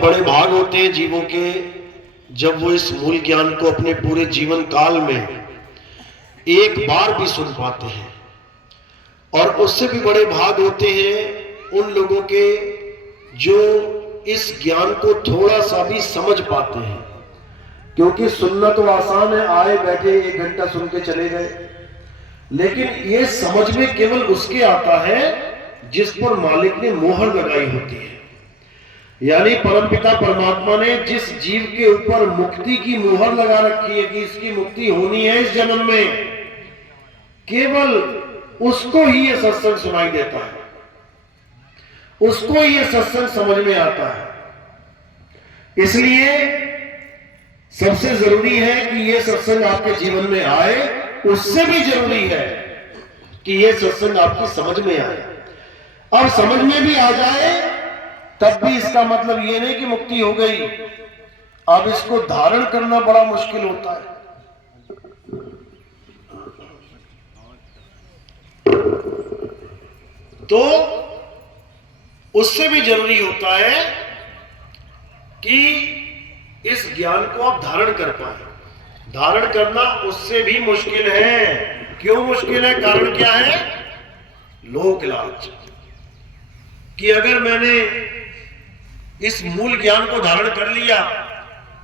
बड़े भाग होते हैं जीवों के जब वो इस मूल ज्ञान को अपने पूरे जीवन काल में एक बार भी सुन पाते हैं, और उससे भी बड़े भाग होते हैं उन लोगों के जो इस ज्ञान को थोड़ा सा भी समझ पाते हैं। क्योंकि सुनना तो आसान है, आए बैठे 1 घंटा सुन के चले गए, लेकिन ये समझ में केवल उसके आता है जिस पर मालिक ने मोहर लगाई होती है। यानी परमपिता परमात्मा ने जिस जीव के ऊपर मुक्ति की मोहर लगा रखी है कि इसकी मुक्ति होनी है इस जन्म में, केवल उसको ही ये सत्संग सुनाई देता है, उसको ये सत्संग समझ में आता है। इसलिए सबसे जरूरी है कि ये सत्संग आपके जीवन में आए, उससे भी जरूरी है कि ये सत्संग आपकी समझ में आए। और समझ में भी आ जाए तब भी इसका मतलब ये नहीं कि मुक्ति हो गई। अब इसको धारण करना बड़ा मुश्किल होता है। तो उससे भी जरूरी होता है कि इस ज्ञान को आप धारण कर पाए। धारण करना उससे भी मुश्किल है। क्यों मुश्किल है? कारण क्या है? लोक लाज। कि अगर मैंने इस मूल ज्ञान को धारण कर लिया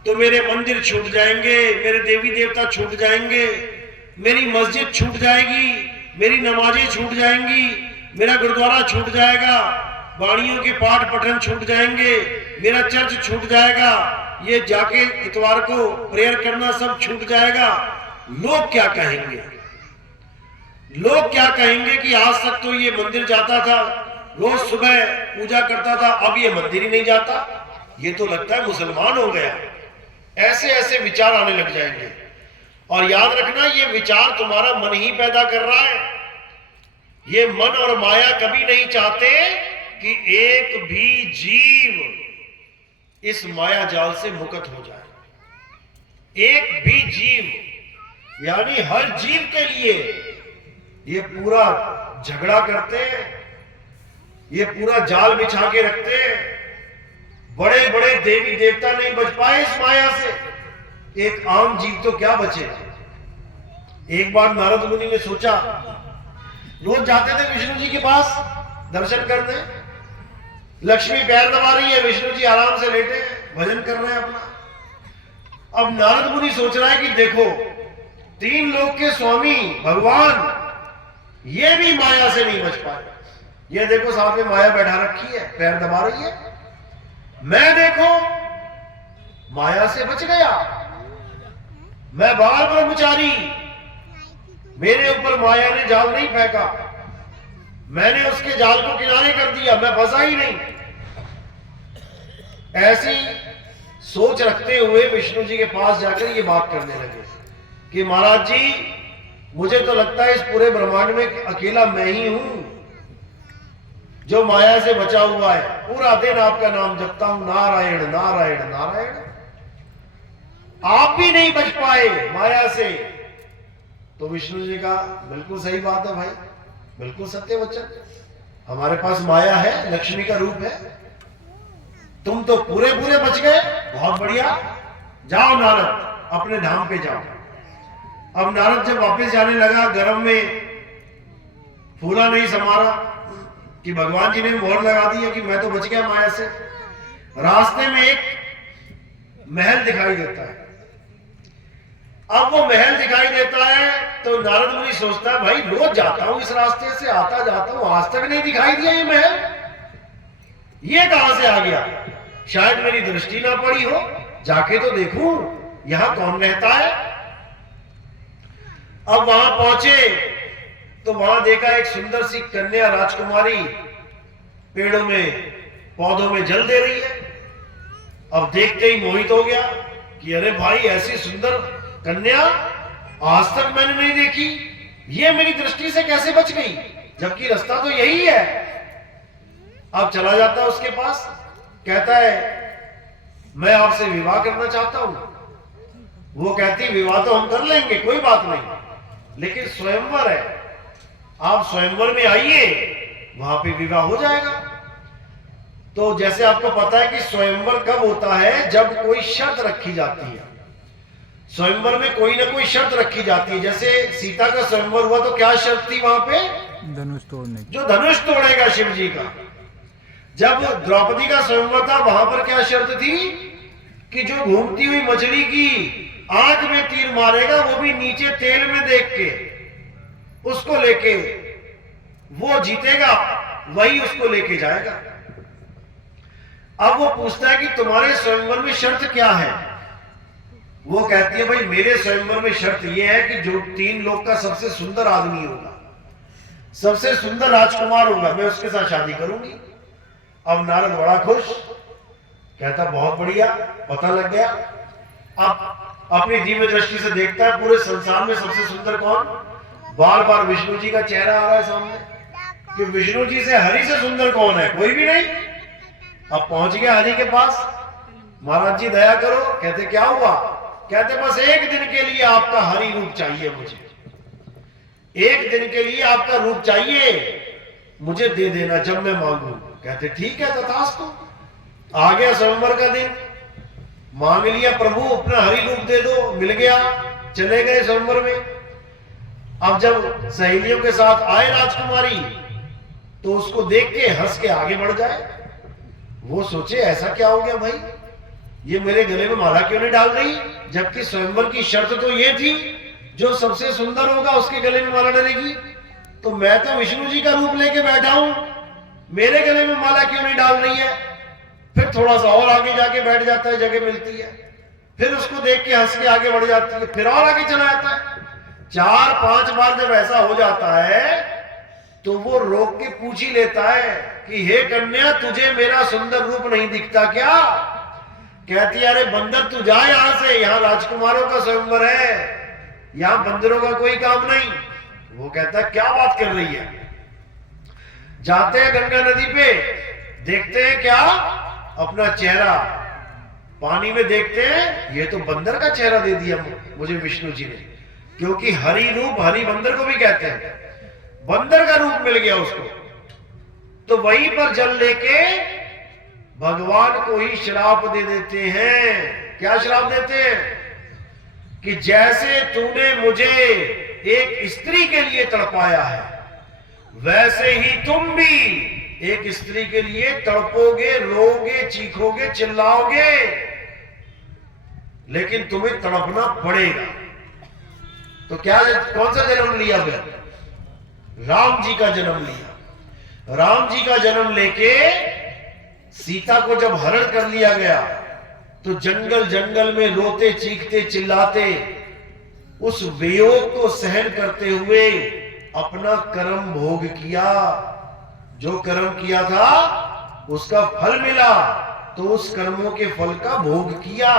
तो मेरे मंदिर छूट जाएंगे, मेरे देवी देवता छूट जाएंगे, मेरी मस्जिद छूट जाएगी, मेरी नमाजें छूट जाएंगी, मेरा गुरुद्वारा छूट जाएगा, वाणियों के पाठ पठन छूट जाएंगे, मेरा चर्च छूट जाएगा, ये जाके इतवार को प्रेयर करना सब छूट जाएगा। लोग क्या कहेंगे? लोग क्या कहेंगे कि आज तक तो ये मंदिर जाता था, रोज सुबह पूजा करता था, अब ये मंदिर ही नहीं जाता, ये तो लगता है मुसलमान हो गया। ऐसे ऐसे विचार आने लग जाएंगे। और याद रखना, ये विचार तुम्हारा मन ही पैदा कर रहा है। ये मन और माया कभी नहीं चाहते कि एक भी जीव इस माया जाल से मुक्त हो जाए। एक भी जीव, यानी हर जीव के लिए ये पूरा झगड़ा करते हैं, ये पूरा जाल बिछा के रखते हैं। बड़े बड़े देवी देवता नहीं बच पाए इस माया से, एक आम जीव तो क्या बचे। एक बार नारद मुनि ने सोचा, रोज जाते थे विष्णु जी के पास दर्शन करने, लक्ष्मी पैर दबा रही है, विष्णु जी आराम से लेटे भजन कर रहे हैं अपना। अब नारद मुनि सोच रहा है कि देखो, 3 लोक के स्वामी भगवान ये भी माया से नहीं बच पाए। ये देखो साथ में माया बैठा रखी है, पैर दबा रही है। मैं देखो माया से बच गया, मैं बाल ब्रह्मचारी, मेरे ऊपर माया ने जाल नहीं फेंका, मैंने उसके जाल को किनारे कर दिया, मैं फंसा ही नहीं। ऐसी सोच रखते हुए विष्णु जी के पास जाकर ये बात करने लगे कि महाराज जी, मुझे तो लगता है इस पूरे ब्रह्मांड में अकेला मैं ही हूं जो माया से बचा हुआ है। पूरा दिन आपका नाम जपता हूं, नारायण नारायण नारायण। आप भी नहीं बच पाए माया से। तो विष्णु जी का बिल्कुल सही बात है भाई, बिल्कुल सत्य वचन। हमारे पास माया है, लक्ष्मी का रूप है, तुम तो पूरे पूरे बच गए, बहुत बढ़िया। जाओ नारद, अपने धाम पे जाओ। अब नारद जब वापस जाने लगा, गर्भ में फूला नहीं समारा कि भगवान जी ने मोहर लगा दी है कि मैं तो बच गया माया से। रास्ते में एक महल दिखाई देता है। अब वो महल दिखाई देता है तो नारद मुनि सोचता है, भाई रोज जाता हूं इस रास्ते से, आता जाता हूं, आज तक नहीं दिखाई दिया ये महल, ये कहां से आ गया? शायद मेरी दृष्टि ना पड़ी हो, जाके तो देखूं यहां कौन रहता है। अब वहां पहुंचे तो वहां देखा एक सुंदर सी कन्या राजकुमारी पेड़ों में पौधों में जल दे रही है। अब देखते ही मोहित हो गया कि अरे भाई, ऐसी सुंदर कन्या आज तक मैंने नहीं देखी, ये मेरी दृष्टि से कैसे बच गई, जबकि रास्ता तो यही है। अब चला जाता है उसके पास, कहता है मैं आपसे विवाह करना चाहता हूं। वो कहती विवाह तो हम कर लेंगे, कोई बात नहीं, लेकिन स्वयंवर है, आप स्वयंवर में आइए, वहां पे विवाह हो जाएगा। तो जैसे आपको पता है कि स्वयंवर कब होता है, जब कोई शर्त रखी जाती है। स्वयंवर में कोई ना कोई शर्त रखी जाती है। जैसे सीता का स्वयंवर हुआ तो क्या शर्त थी वहां पे? धनुष तोड़ने की। जो धनुष तोड़ेगा शिव जी का। जब द्रौपदी का स्वयंवर था वहां पर क्या शर्त थी कि जो घूमती हुई मछली की आंख में तीर मारेगा, वो भी नीचे तेल में देख के उसको लेके, वो जीतेगा, वही उसको लेके जाएगा। अब वो पूछता है कि तुम्हारे स्वयंवर में शर्त क्या है? वो कहती है भाई मेरे स्वयंवर में शर्त ये है कि जो 3 लोग का सबसे सुंदर आदमी होगा, सबसे सुंदर राजकुमार होगा, मैं उसके साथ शादी करूंगी। अब नारद बड़ा खुश, कहता बहुत बढ़िया, पता लग गया। अब अपनी दिव्य दृष्टि से देखता है पूरे संसार में सबसे सुंदर कौन? बार बार विष्णु जी का चेहरा आ रहा है सामने कि विष्णु जी से हरि से सुंदर कौन है? कोई भी नहीं। अब पहुंच गया हरि के पास, महाराज जी दया करो। कहते क्या हुआ? कहते बस एक दिन के लिए आपका हरि रूप चाहिए मुझे, एक दिन के लिए आपका रूप चाहिए, मुझे दे देना जब मैं मांगू। कहते ठीक है तथास्तु। आ गया स्वयंवर का दिन, मांग लिया प्रभु अपना हरि रूप दे दो, मिल गया, चले गए स्वयंवर में। अब जब सहेलियों के साथ आए राजकुमारी, तो उसको देख के हंस के आगे बढ़ जाए। वो सोचे ऐसा क्या हो गया भाई, ये मेरे गले में माला क्यों नहीं डाल रही? जबकि स्वयंवर की शर्त तो ये थी जो सबसे सुंदर होगा उसके गले में माला डलेगी। तो मैं तो विष्णु जी का रूप लेके बैठा हूं, मेरे गले में माला क्यों नहीं डाल रही है? फिर थोड़ा सा और आगे जाके बैठ जाता है, जगह मिलती है, फिर उसको देख के हंस के आगे बढ़ जाती है, फिर और आगे चला जाता है। 4-5 बार जब ऐसा हो जाता है तो वो रोक के पूछ ही लेता है कि हे कन्या, तुझे मेरा सुंदर रूप नहीं दिखता क्या? कहती है अरे बंदर तू जा यहां से, यहां राजकुमारों का स्वयंवर है, यहां बंदरों का कोई काम नहीं। वो कहता है क्या बात कर रही है? जाते हैं गंगा नदी पे, देखते हैं क्या, अपना चेहरा पानी में देखते हैं, ये तो बंदर का चेहरा दे दिया मुझे विष्णु जी ने, क्योंकि हरि रूप, हरि बंदर को भी कहते हैं, बंदर का रूप मिल गया उसको। तो वहीं पर जल लेके भगवान को ही श्राप दे देते हैं। क्या श्राप देते हैं? कि जैसे तूने मुझे एक स्त्री के लिए तड़पाया है, वैसे ही तुम भी एक स्त्री के लिए तड़पोगे, रोगे, चीखोगे, चिल्लाओगे, लेकिन तुम्हें तड़पना पड़ेगा। तो क्या, कौन सा जन्म लिया फिर? राम जी का जन्म लिया। राम जी का जन्म लेके सीता को जब हरण कर लिया गया, तो जंगल जंगल में रोते, चीखते, चिल्लाते, उस वियोग को सहन करते हुए अपना कर्म भोग किया। जो कर्म किया था उसका फल मिला, तो उस कर्मों के फल का भोग किया,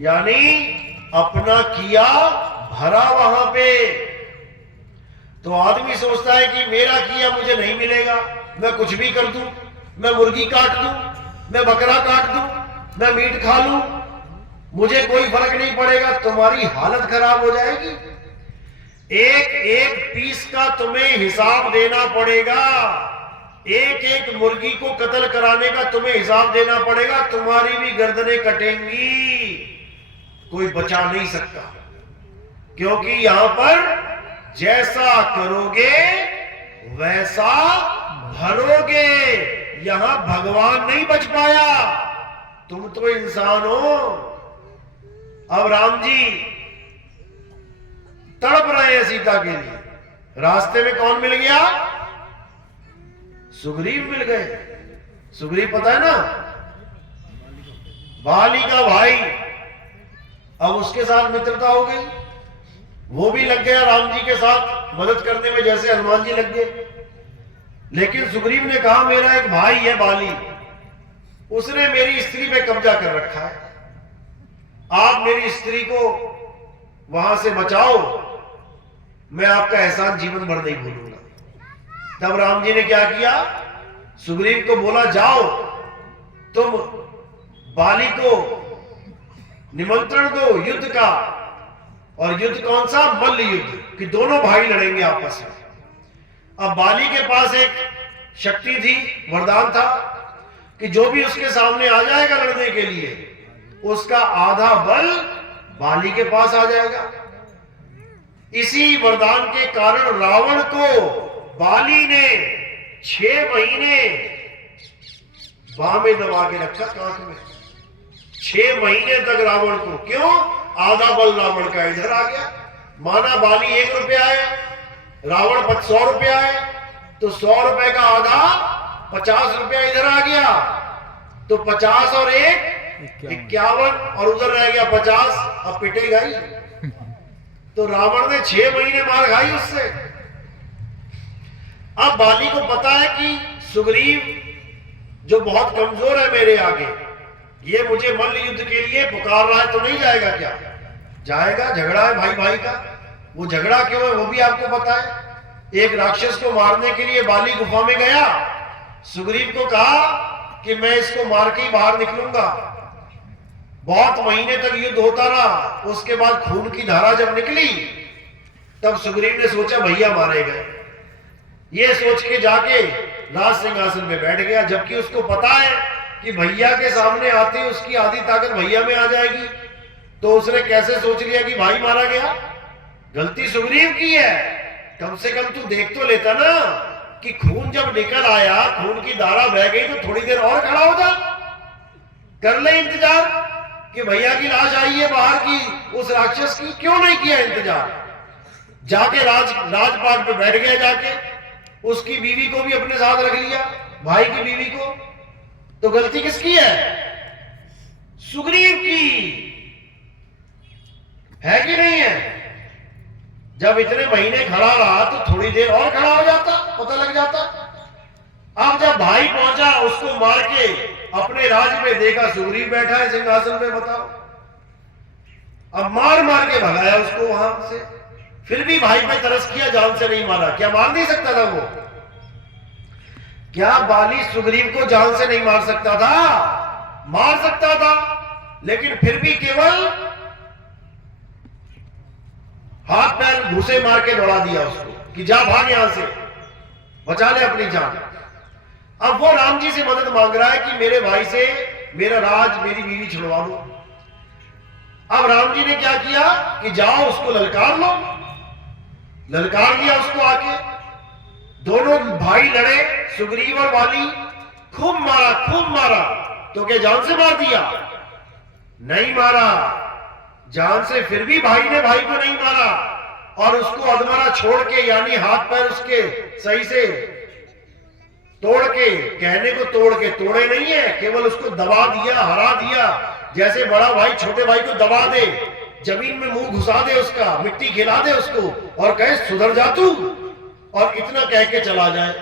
यानी अपना किया भरा वहां पे। तो आदमी सोचता है कि मेरा किया मुझे नहीं मिलेगा, मैं कुछ भी कर दूं, मैं मुर्गी काट दूं, मैं बकरा काट दूं, मैं मीट खा लूं, मुझे कोई फर्क नहीं पड़ेगा। तुम्हारी हालत खराब हो जाएगी। एक एक पीस का तुम्हें हिसाब देना पड़ेगा, एक एक मुर्गी को कत्ल कराने का तुम्हें हिसाब देना पड़ेगा, तुम्हारी भी गर्दनें कटेंगी, कोई बचा नहीं सकता। क्योंकि यहां पर जैसा करोगे वैसा भरोगे। यहां भगवान नहीं बच पाया, तुम तो इंसान हो। अब राम जी तड़प रहे हैं सीता के लिए, रास्ते में कौन मिल गया? सुग्रीव मिल गए। सुग्रीव पता है ना, बाली का भाई। अब उसके साथ मित्रता हो गई, वो भी लग गया राम जी के साथ मदद करने में, जैसे हनुमान जी लग गए। लेकिन सुग्रीव ने कहा मेरा एक भाई है बाली, उसने मेरी स्त्री पे कब्जा कर रखा है, आप मेरी स्त्री को वहां से बचाओ, मैं आपका एहसान जीवन भर नहीं भूलूंगा। तब राम जी ने क्या किया? सुग्रीव को बोला जाओ तुम बाली को निमंत्रण दो युद्ध का। और युद्ध कौन सा? मल्ल युद्ध, कि दोनों भाई लड़ेंगे आपस में। अब बाली के पास एक शक्ति थी, वरदान था, कि जो भी उसके सामने आ जाएगा लड़ने के लिए, उसका आधा बल बाली के पास आ जाएगा। इसी वरदान के कारण रावण को बाली ने 6 महीने बाह में दबा के रखा, कांख में। 6 महीने तक रावण को, क्यों? आधा बल रावण का इधर आ गया। माना बाली 1 रुपया है, रावण 100 रुपया है, तो 100 रुपए का आधा 50 रुपया इधर आ गया, तो 50 और 1 51, और उधर रह गया 50। अब पिटेगा ही। तो रावण ने 6 महीने मार खाई उससे। अब बाली को पता है कि सुग्रीव जो बहुत कमजोर है मेरे आगे, ये मुझे मल्ल युद्ध के लिए पुकार रहा है, तो नहीं जाएगा क्या? जाएगा। झगड़ा है भाई भाई का। वो झगड़ा क्यों है वो भी आपको पता है। एक राक्षस को मारने के लिए बाली गुफा में गया, सुग्रीव को कहा कि मैं इसको मार के ही बाहर निकलूंगा। बहुत महीने तक युद्ध होता रहा। उसके बाद खून की धारा जब निकली, तब सुग्रीव ने सोचा भैया मारे गए। ये सोच के जाके राज सिंहासन में बैठ गया, जबकि उसको पता है कि भैया के सामने आते ही उसकी आधी ताकत भैया में आ जाएगी। तो उसने कैसे सोच लिया कि भाई मारा गया? गलती सुग्रीव की है। कम से कम तू देख तो लेता ना कि खून जब निकल आया, खून की धारा बह गई, तो थोड़ी देर और खड़ा हो जा, कर ले इंतजार कि भैया की लाश आई है बाहर की, उस राक्षस की। क्यों नहीं किया इंतजार? जाके राजपाट पे बैठ गया, जाके उसकी बीवी को भी अपने साथ रख लिया, भाई की बीवी को। तो गलती किसकी है? सुग्रीव की है कि नहीं है? जब इतने महीने खड़ा रहा तो थोड़ी देर और खड़ा हो जाता, पता लग जाता। अब जब भाई पहुंचा, उसको मार के अपने राज में देखा सुग्रीव बैठा है सिंहासन पे, बताओ। अब मार मार के भगाया उसको वहां से। फिर भी भाई पे तरस किया, जान से नहीं मारा। क्या मार नहीं सकता था वो? क्या बाली सुग्रीव को जान से नहीं मार सकता था? मार सकता था, लेकिन फिर भी केवल हाथ पैर घुसे मार के दौड़ा दिया उसको कि जा भाग यहां से, बचा ले अपनी जान। अब वो राम जी से मदद मांग रहा है कि मेरे भाई से मेरा राज, मेरी बीवी छुड़वा दो। अब राम जी ने क्या किया कि जाओ उसको ललकार लो। ललकार दिया उसको आके। दोनों भाई लड़े, सुग्रीव और बाली। खूब मारा, खूब मारा। तो क्या जान से मार दिया? नहीं मारा जान से। फिर भी भाई ने भाई को नहीं मारा और उसको अधमरा छोड़ के, यानी हाथ पैर उसके सही से तोड़ के, कहने को तोड़ के, तोड़े नहीं है, केवल उसको दबा दिया, हरा दिया। जैसे बड़ा भाई छोटे भाई को दबा दे, जमीन में मुंह घुसा दे उसका, मिट्टी खिला दे उसको और कहे सुधर जा तू, और इतना कह के चला जाए।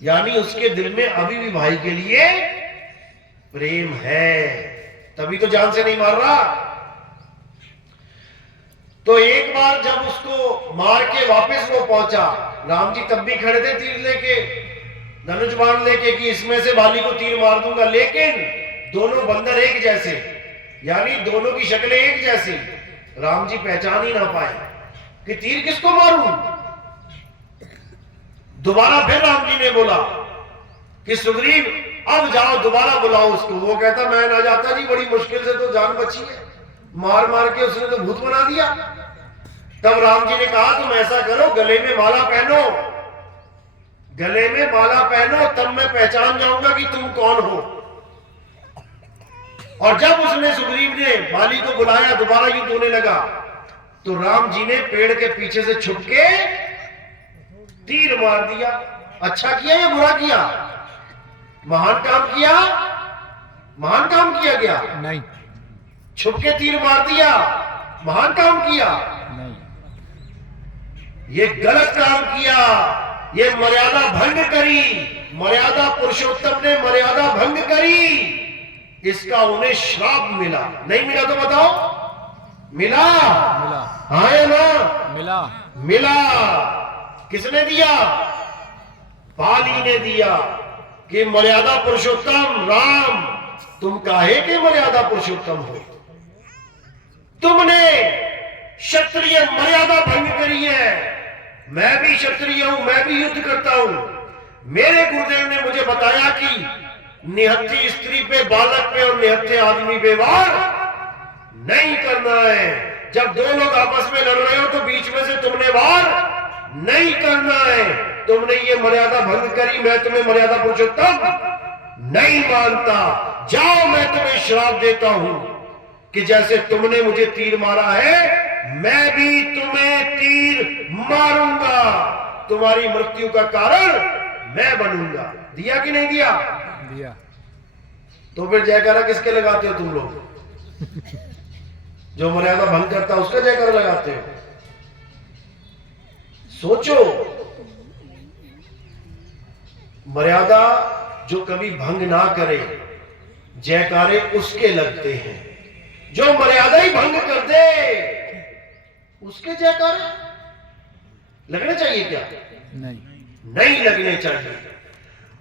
यानी उसके दिल में अभी भी भाई के लिए प्रेम है, तभी तो जान से नहीं मार रहा। तो एक बार जब उसको मार के वापस वो पहुंचा, राम जी तब भी खड़े थे तीर लेके, धनुष बाण लेके कि इसमें से बाली को तीर मार दूंगा। लेकिन दोनों बंदर एक जैसे, यानी दोनों की शक्लें एक जैसी। राम जी पहचान ही ना पाए कि तीर किसको मारूं। दोबारा फिर राम जी ने बोला कि सुग्रीव अब जाओ, दोबारा बुलाओ उसको। वो कहता मैं ना जाता जी, बड़ी मुश्किल से तो जान बची है, मार मार के उसने तो भूत बना दिया। तब राम जी ने कहा तुम ऐसा करो, गले में माला पहनो, गले में माला पहनो, तब मैं पहचान जाऊंगा कि तुम कौन हो। और जब उसने, सुग्रीव ने बाली को बुलाया, दोबारा युद्ध होने लगा, तो राम जी ने पेड़ के पीछे से छुप के तीर मार दिया। अच्छा किया या बुरा किया? महान काम किया? महान काम किया गया? नहीं। छुप के तीर मार दिया, महान काम किया? नहीं। ये गलत काम किया, ये मर्यादा भंग करी। मर्यादा, पुरुषोत्तम ने मर्यादा भंग करी, इसका उन्हें श्राप मिला। नहीं मिला तो बताओ? मिला? मिला। हाँ या ना? मिला। मिला। किसने दिया? बाली ने दिया कि मर्यादा पुरुषोत्तम राम, तुम काहे के मर्यादा पुरुषोत्तम हो? तुमने क्षत्रिय मर्यादा भंग करी है। मैं भी क्षत्रिय हूं, मैं भी युद्ध करता हूं। मेरे गुरुदेव ने मुझे बताया कि निहत्थी स्त्री पे, बालक पे और निहत्थे आदमी पे वार नहीं करना है। जब दो लोग आपस में लड़ रहे हो तो बीच में से तुमने वार नहीं करना है। तुमने ये मर्यादा भंग करी, मैं तुम्हें मर्यादा पुरुषोत्तम नहीं मानता। जाओ, मैं तुम्हें श्राप देता हूं कि जैसे तुमने मुझे तीर मारा है, मैं भी तुम्हें तीर मारूंगा। तुम्हारी मृत्यु का कारण मैं बनूंगा। दिया कि नहीं दिया? दिया। तो फिर जयकारा किसके लगाते हो तुम लोग? जो मर्यादा भंग करता है उसका जयकारा लगाते हो। सोचो, मर्यादा जो कभी भंग ना करे, जयकारे उसके लगते हैं। जो मर्यादा ही भंग कर दे, उसके जयकारे लगने चाहिए क्या? नहीं लगने चाहिए।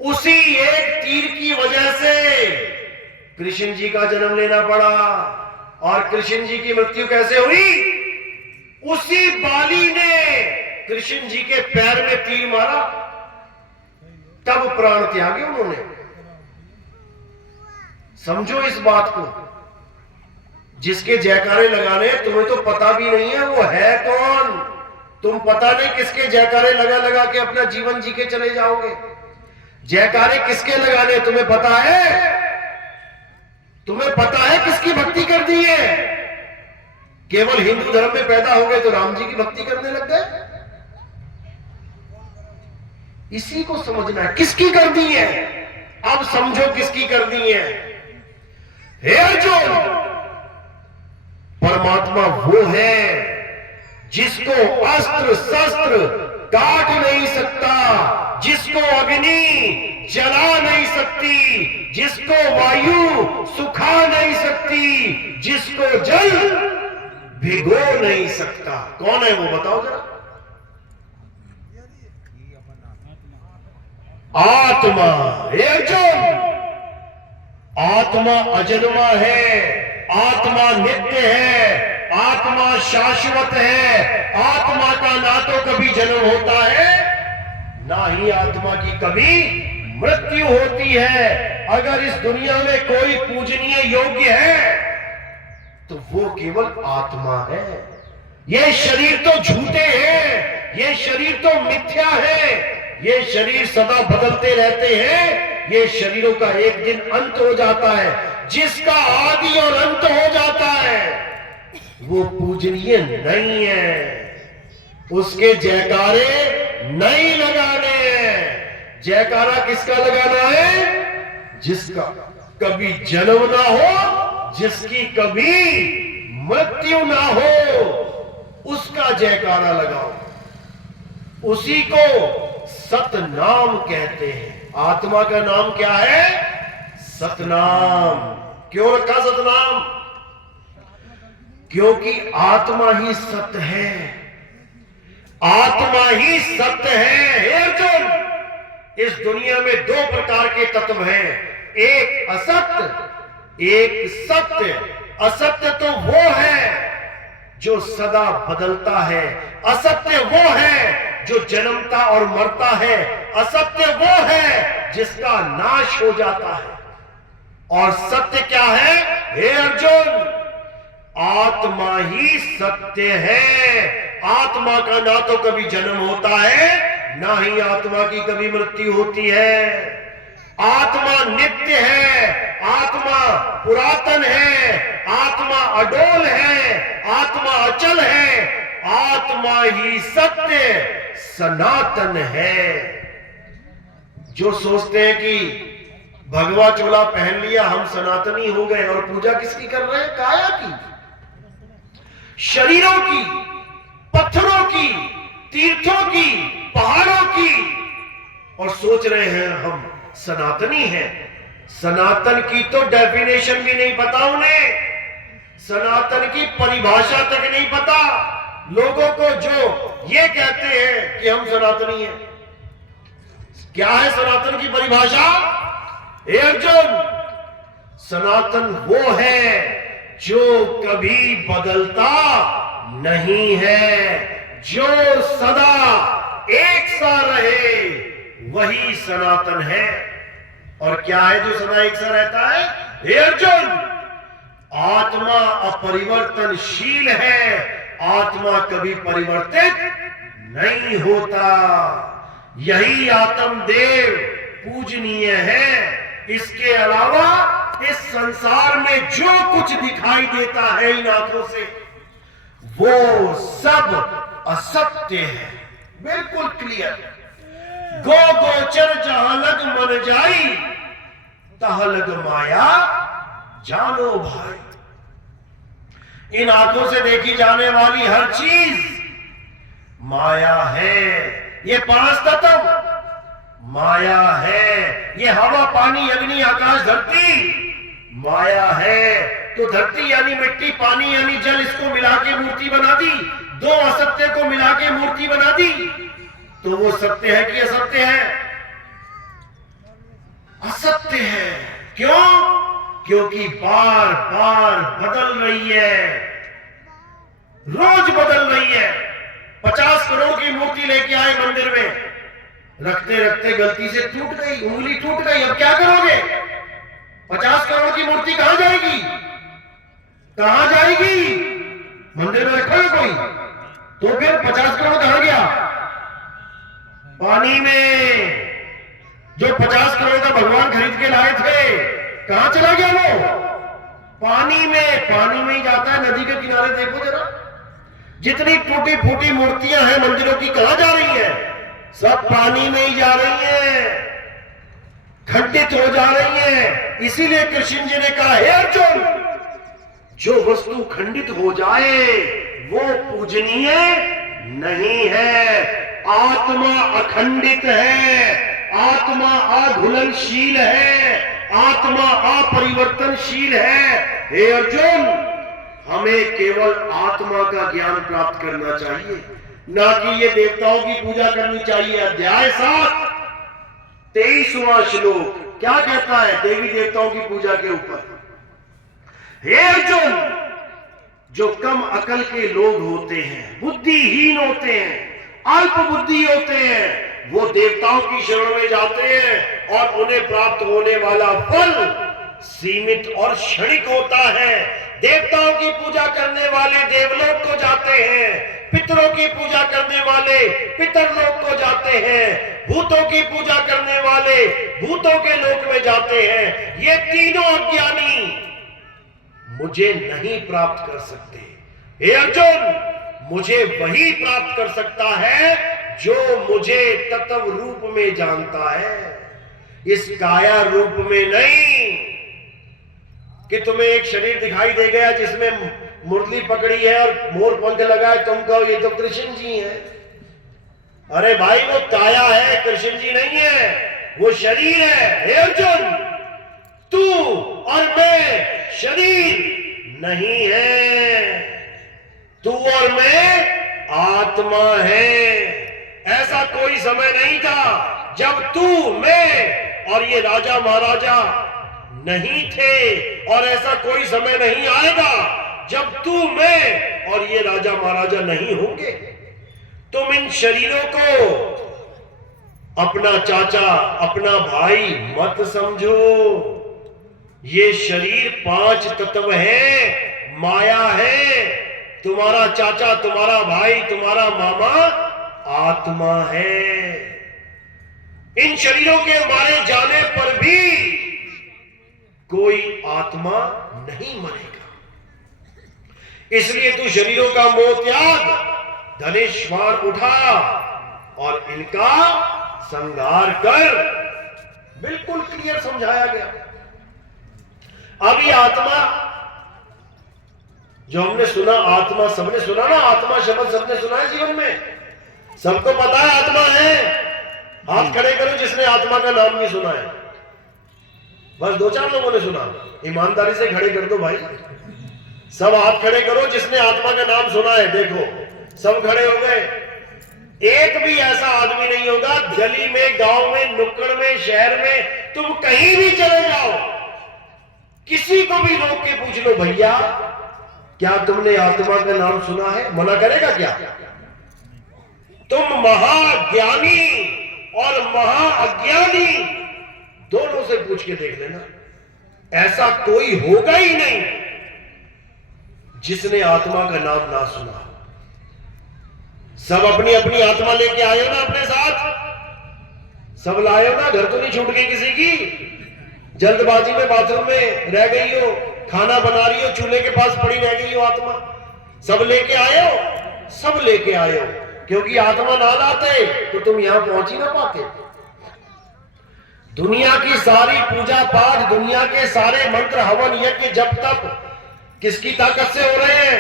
उसी एक तीर की वजह से कृष्ण जी का जन्म लेना पड़ा। और कृष्ण जी की मृत्यु कैसे हुई? उसी बाली ने कृष्ण जी के पैर में तीर मारा, तब प्राण त्यागे उन्होंने। समझो इस बात को। जिसके जयकारे लगाने तुम्हें तो पता भी नहीं है वो है कौन। तुम पता नहीं किसके जयकारे लगा लगा के अपना जीवन जी के चले जाओगे। जयकारे किसके लगाने तुम्हें पता है? तुम्हें पता है किसकी भक्ति कर दी है? केवल हिंदू धर्म में पैदा हो गए तो राम जी की भक्ति करने लग गए। इसी को समझना है, किसकी कर दी है। अब समझो किसकी कर दी है। हे अर्जुन, परमात्मा वो है जिसको अस्त्र शस्त्र काट नहीं सकता, जिसको अग्नि जला नहीं सकती, जिसको वायु सुखा नहीं सकती, जिसको जल भिगो नहीं सकता। कौन है वो? बताओ जरा। आत्मा। अर्जुन, आत्मा अजन्मा है, आत्मा नित्य है, आत्मा शाश्वत है। आत्मा का ना तो कभी जन्म होता है, ना ही आत्मा की कभी मृत्यु होती है। अगर इस दुनिया में कोई पूजनीय योग्य है तो वो केवल आत्मा है। ये शरीर तो झूठे हैं, ये शरीर तो मिथ्या है, ये शरीर सदा बदलते रहते हैं। ये शरीरों का एक दिन अंत हो जाता है। जिसका आदि और अंत हो जाता है वो पूजनीय नहीं है। उसके जयकारे नहीं लगाने हैं। जयकारा किसका लगाना है? जिसका कभी जन्म ना हो, जिसकी कभी मृत्यु ना हो, उसका जयकारा लगाओ। उसी को सतनाम कहते हैं। आत्मा का नाम क्या है? सतनाम। क्यों रखा सतनाम? क्योंकि आत्मा ही सत्य है। आत्मा ही सत्य है। हे अर्जुन, इस दुनिया में दो प्रकार के तत्व हैं, एक असत्य, एक सत्य। असत्य तो वो है जो सदा बदलता है, असत्य वो है जो जन्मता और मरता है, असत्य वो है जिसका नाश हो जाता है। और सत्य क्या है? हे अर्जुन, आत्मा ही सत्य है। आत्मा का ना तो कभी जन्म होता है, ना ही आत्मा की कभी मृत्यु होती है। आत्मा नित्य है, आत्मा पुरातन है, आत्मा अडोल है, आत्मा अचल है। आत्मा ही सत्य सनातन है। जो सोचते हैं कि भगवा चोला पहन लिया हम सनातनी हो गए, और पूजा किसकी कर रहे हैं? काया की, शरीरों की, पत्थरों की, तीर्थों की, पहाड़ों की, और सोच रहे हैं हम सनातनी हैं। सनातन की तो डेफिनेशन भी नहीं पता उन्हें, सनातन की परिभाषा तक नहीं पता। लोगों को जो ये कहते हैं कि हम सनातनी हैं, क्या है सनातन की परिभाषा? हे अर्जुन, सनातन वो है जो कभी बदलता नहीं है, जो सदा एक सा रहे, वही सनातन है। और क्या है जो सदा एक सा रहता है? हे अर्जुन, आत्मा अपरिवर्तनशील है, आत्मा कभी परिवर्तित नहीं होता। यही आत्मदेव पूजनीय है। इसके अलावा इस संसार में जो कुछ दिखाई देता है इन आंखों से, वो सब असत्य है। बिल्कुल क्लियर। गो गोचर जहां लग मन जाई, तहां लग माया जानो भाई। इन आंखों से देखी जाने वाली हर चीज माया है। ये पांच तत्व माया है। ये हवा, पानी, अग्नि, आकाश, धरती माया है। तो धरती यानी मिट्टी, पानी यानी जल, इसको मिला के मूर्ति बना दी। दो असत्य को मिला के मूर्ति बना दी। तो वो सत्य है कि असत्य है? असत्य है। क्यों? क्योंकि बार बार बदल रही है, रोज बदल रही है। 50 करोड़ की मूर्ति लेके आए मंदिर में, रखते रखते गलती से टूट गई, उंगली टूट गई। अब क्या करोगे? 50 करोड़ की मूर्ति कहां जाएगी? कहां जाएगी? मंदिर में रखोगे कोई? तो फिर 50 करोड़ कहां गया? पानी में। जो 50 करोड़ का भगवान खरीद के लाए थे, कहां चला गया वो? पानी में। पानी में ही जाता है। नदी के किनारे देखो जरा, जितनी टूटी फूटी मूर्तियां हैं मंदिरों की, कहां जा रही है? सब पानी में ही जा रही हैं, खंडित हो जा रही हैं। इसीलिए कृष्ण जी ने कहा, हे अर्जुन, जो वस्तु खंडित हो जाए वो पूजनीय नहीं है। आत्मा अखंडित है, आत्मा अघुलनशील है, आत्मा अपरिवर्तनशील है। हे अर्जुन, हमें केवल आत्मा का ज्ञान प्राप्त करना चाहिए, ना कि ये देवताओं की पूजा करनी चाहिए। अध्याय 7 23वां श्लोक क्या कहता है देवी देवताओं की पूजा के ऊपर? हे अर्जुन, जो कम अकल के लोग होते हैं, बुद्धिहीन होते हैं, अल्प बुद्धि होते हैं, वो देवताओं की शरण में जाते हैं और उन्हें प्राप्त होने वाला फल सीमित और क्षणिक होता है। देवताओं की पूजा करने वाले देवलोक को जाते हैं, पितरों की पूजा करने वाले पितरलोक को जाते हैं, भूतों की पूजा करने वाले भूतों के लोक में जाते हैं। ये तीनों अज्ञानी मुझे नहीं प्राप्त कर सकते। हे अर्जुन, मुझे वही प्राप्त कर सकता है जो मुझे तत्व रूप में जानता है, इस काया रूप में नहीं कि तुम्हें एक शरीर दिखाई दे गया जिसमें मुरली पकड़ी है और मोर पंख लगा है, तुम कहो ये तो कृष्ण जी है। अरे भाई, वो काया है, कृष्ण जी नहीं है, वो शरीर है। हे अर्जुन, तू और मैं शरीर नहीं है, तू और मैं आत्मा है। ऐसा कोई समय नहीं था जब तू, मैं और ये राजा महाराजा नहीं थे, और ऐसा कोई समय नहीं आएगा जब तू, मैं और ये राजा महाराजा नहीं होंगे। तुम इन शरीरों को अपना चाचा, अपना भाई मत समझो। ये शरीर 5 तत्व है, माया है। तुम्हारा चाचा, तुम्हारा भाई, तुम्हारा मामा आत्मा है। इन शरीरों के मारे जाने पर भी कोई आत्मा नहीं मरेगा। इसलिए तू शरीरों का मोह त्याग, धनेश्वर उठा और इनका संहार कर। बिल्कुल क्लियर समझाया गया। अब ये आत्मा जो हमने सुना, आत्मा सबने सुना ना, आत्मा शब्द सबने सुना है जीवन में, सबको पता है आत्मा है। हाथ खड़े करो जिसने आत्मा का नाम नहीं सुना है। बस 2-4 लोगों ने सुना, ईमानदारी से खड़े कर दो भाई। सब हाथ खड़े करो जिसने आत्मा का नाम सुना है। देखो सब खड़े हो गए। एक भी ऐसा आदमी नहीं होगा, गली में, गांव में, नुक्कड़ में, शहर में, तुम कहीं भी चले जाओ, किसी को भी रोक के पूछ लो, भैया क्या तुमने आत्मा का नाम सुना है? मना करेगा क्या? तुम महाज्ञानी और महाअज्ञानी दोनों से पूछ के देख लेना, ऐसा कोई होगा ही नहीं जिसने आत्मा का नाम ना सुना। सब अपनी अपनी आत्मा लेके आए हो ना अपने साथ, सब लाए हो ना, घर तो नहीं छूट गई किसी की। जल्दबाजी में बाथरूम में रह गई हो, खाना बना रही हो, चूल्हे के पास पड़ी रह गई हो आत्मा, सब लेके आए हो, सब लेके आए हो। क्योंकि आत्मा ना लाते तो तुम यहां पहुंच ही ना पाते। दुनिया की सारी पूजा पाठ, दुनिया के सारे मंत्र हवन यज्ञ जप तप किसकी ताकत से हो रहे हैं?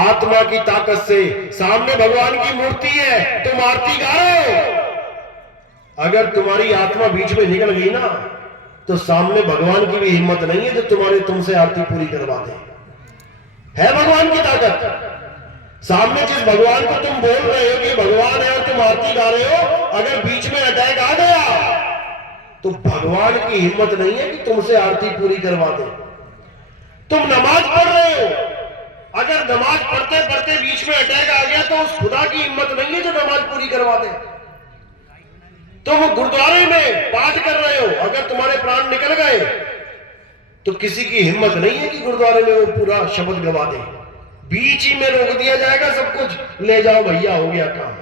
आत्मा की ताकत से। सामने भगवान की मूर्ति है, तुम आरती गाओ, अगर तुम्हारी आत्मा बीच में निकल गई ना तो सामने भगवान की भी हिम्मत नहीं है जो तुमसे आरती पूरी करवा दे। है भगवान की ताकत। सामने जिस भगवान को तुम बोल रहे हो कि भगवान है और तुम आरती गा रहे हो, अगर बीच में अटैक आ गया तो भगवान की हिम्मत नहीं है कि तुमसे आरती पूरी करवा दे। तुम नमाज पढ़ रहे हो, अगर नमाज पढ़ते पढ़ते बीच में अटैक आ गया तो उस खुदा की हिम्मत नहीं है जो नमाज पूरी करवा दे। तुम गुरुद्वारे में पाठ कर रहे हो, अगर तुम्हारे प्राण निकल गए तो किसी की हिम्मत नहीं है कि गुरुद्वारे में वो पूरा शब्द गवा दे। बीच ही में रोक दिया जाएगा, सब कुछ ले जाओ भैया, हो गया काम।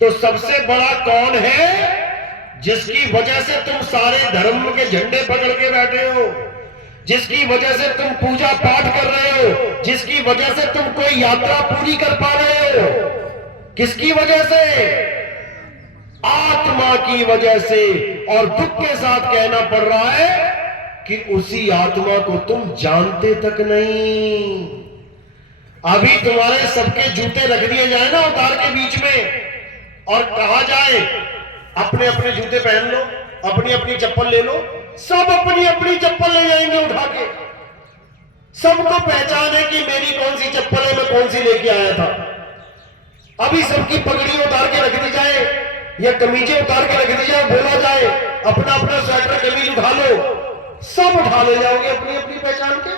तो सबसे बड़ा कौन है जिसकी वजह से तुम सारे धर्म के झंडे पकड़ के बैठे हो, जिसकी वजह से तुम पूजा पाठ कर रहे हो, जिसकी वजह से तुम कोई यात्रा पूरी कर पा रहे हो? किसकी वजह से? आत्मा की वजह से। और दुख के साथ कहना पड़ रहा है कि उसी आत्मा को तुम जानते तक नहीं। अभी तुम्हारे सबके जूते रख दिए जाए ना उतार के बीच में, और कहा जाए अपने अपने जूते पहन लो, अपनी अपनी चप्पल ले लो, सब अपनी अपनी चप्पल ले जाएंगे उठा के। सबको पहचान है कि मेरी कौन सी चप्पल है, मैं कौन सी लेके आया था। अभी सबकी पगड़ी उतार के रख दी जाए या कमीजें उतार के रख दी जाए, बोला जाए अपना अपना स्वेटर कमीज उठा लो, सब उठा ले जाओगे अपनी अपनी पहचान के,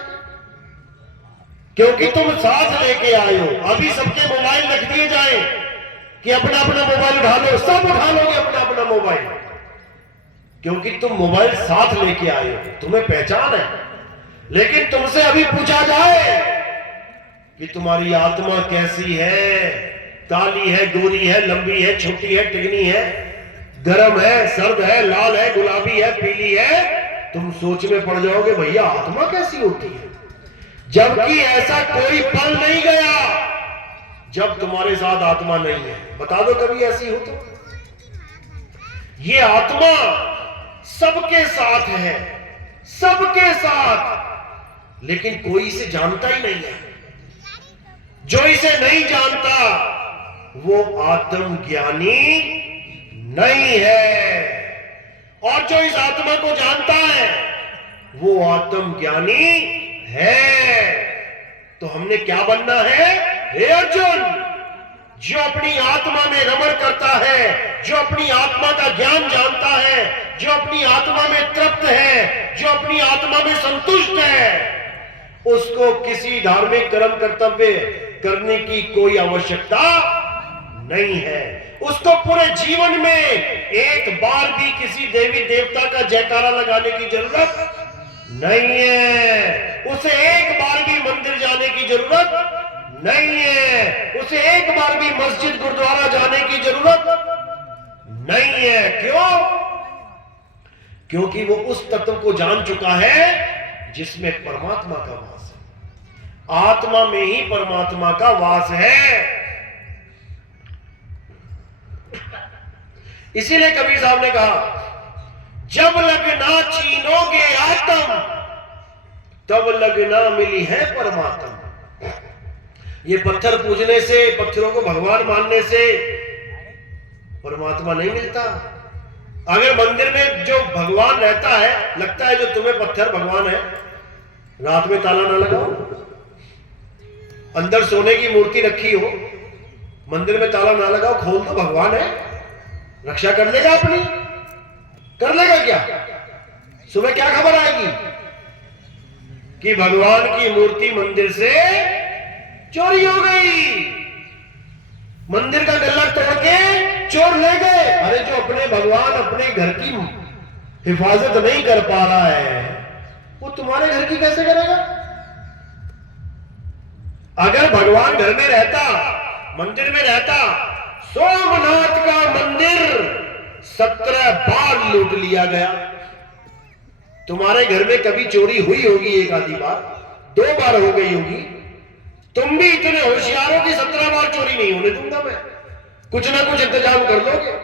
क्योंकि तुम साथ लेके आए हो। अभी सबके मोबाइल रख दिए जाए कि अपना अपना मोबाइल उठा लो, सब उठा लोगे अपना अपना मोबाइल, क्योंकि तुम मोबाइल साथ लेके आए हो, तुम्हें पहचान है। लेकिन तुमसे अभी पूछा जाए कि तुम्हारी आत्मा कैसी है, काली है, गोरी है, लंबी है, छोटी है, टिकनी है, गर्म है, सर्द है, लाल है, गुलाबी है, पीली है, तुम सोच में पड़ जाओगे भैया आत्मा कैसी होती है। जबकि ऐसा कोई पल नहीं गया जब तुम्हारे साथ आत्मा नहीं है। बता दो कभी ऐसी हो तो। ये आत्मा सबके साथ है, सबके साथ, लेकिन कोई इसे जानता ही नहीं है। जो इसे नहीं जानता वो आत्मज्ञानी नहीं है, और जो इस आत्मा को जानता है वो आत्मज्ञानी है। तो हमने क्या बनना है? हे अर्जुन, जो अपनी आत्मा में रमण करता है, जो अपनी आत्मा का ज्ञान जानता है, जो अपनी आत्मा में तृप्त है, जो अपनी आत्मा में संतुष्ट है, उसको किसी धार्मिक कर्म कर्तव्य करने की कोई आवश्यकता नहीं है। उसको पूरे जीवन में एक बार भी किसी देवी देवता का जयकारा लगाने की जरूरत नहीं है। उसे एक बार भी मंदिर जाने की जरूरत नहीं है। उसे एक बार भी मस्जिद गुरुद्वारा जाने की जरूरत नहीं है। क्यों? क्योंकि वो उस तत्व को जान चुका है जिसमें परमात्मा का वास है। आत्मा में ही परमात्मा का वास है। इसीलिए कबीर साहब ने कहा, जब लगना चीनोगे आत्म तब लगना मिली है परमात्मा। ये पत्थर पूजने से, पत्थरों को भगवान मानने से परमात्मा नहीं मिलता। अगर मंदिर में जो भगवान रहता है, लगता है जो तुम्हें पत्थर भगवान है, रात में ताला ना लगाओ। अंदर सोने की मूर्ति रखी हो, मंदिर में ताला ना लगाओ, खोल दो, भगवान है, रक्षा कर लेगा अपनी। कर लेगा क्या? सुबह क्या खबर आएगी कि भगवान की मूर्ति मंदिर से चोरी हो गई, मंदिर का गल्ला तोड़ के चोर ले गए। अरे जो अपने भगवान अपने घर की हिफाजत नहीं कर पा रहा है, वो तुम्हारे घर की कैसे करेगा? अगर भगवान घर में रहता, मंदिर में रहता, सोमनाथ का मंदिर 17 बार लूट लिया गया। तुम्हारे घर में कभी चोरी हुई होगी, एक आधी बार, 2 बार हो गई होगी। तुम भी इतने होशियार हो कि 17 बार चोरी नहीं होने दूंगा मैं, कुछ ना कुछ इंतजाम कर लोगे।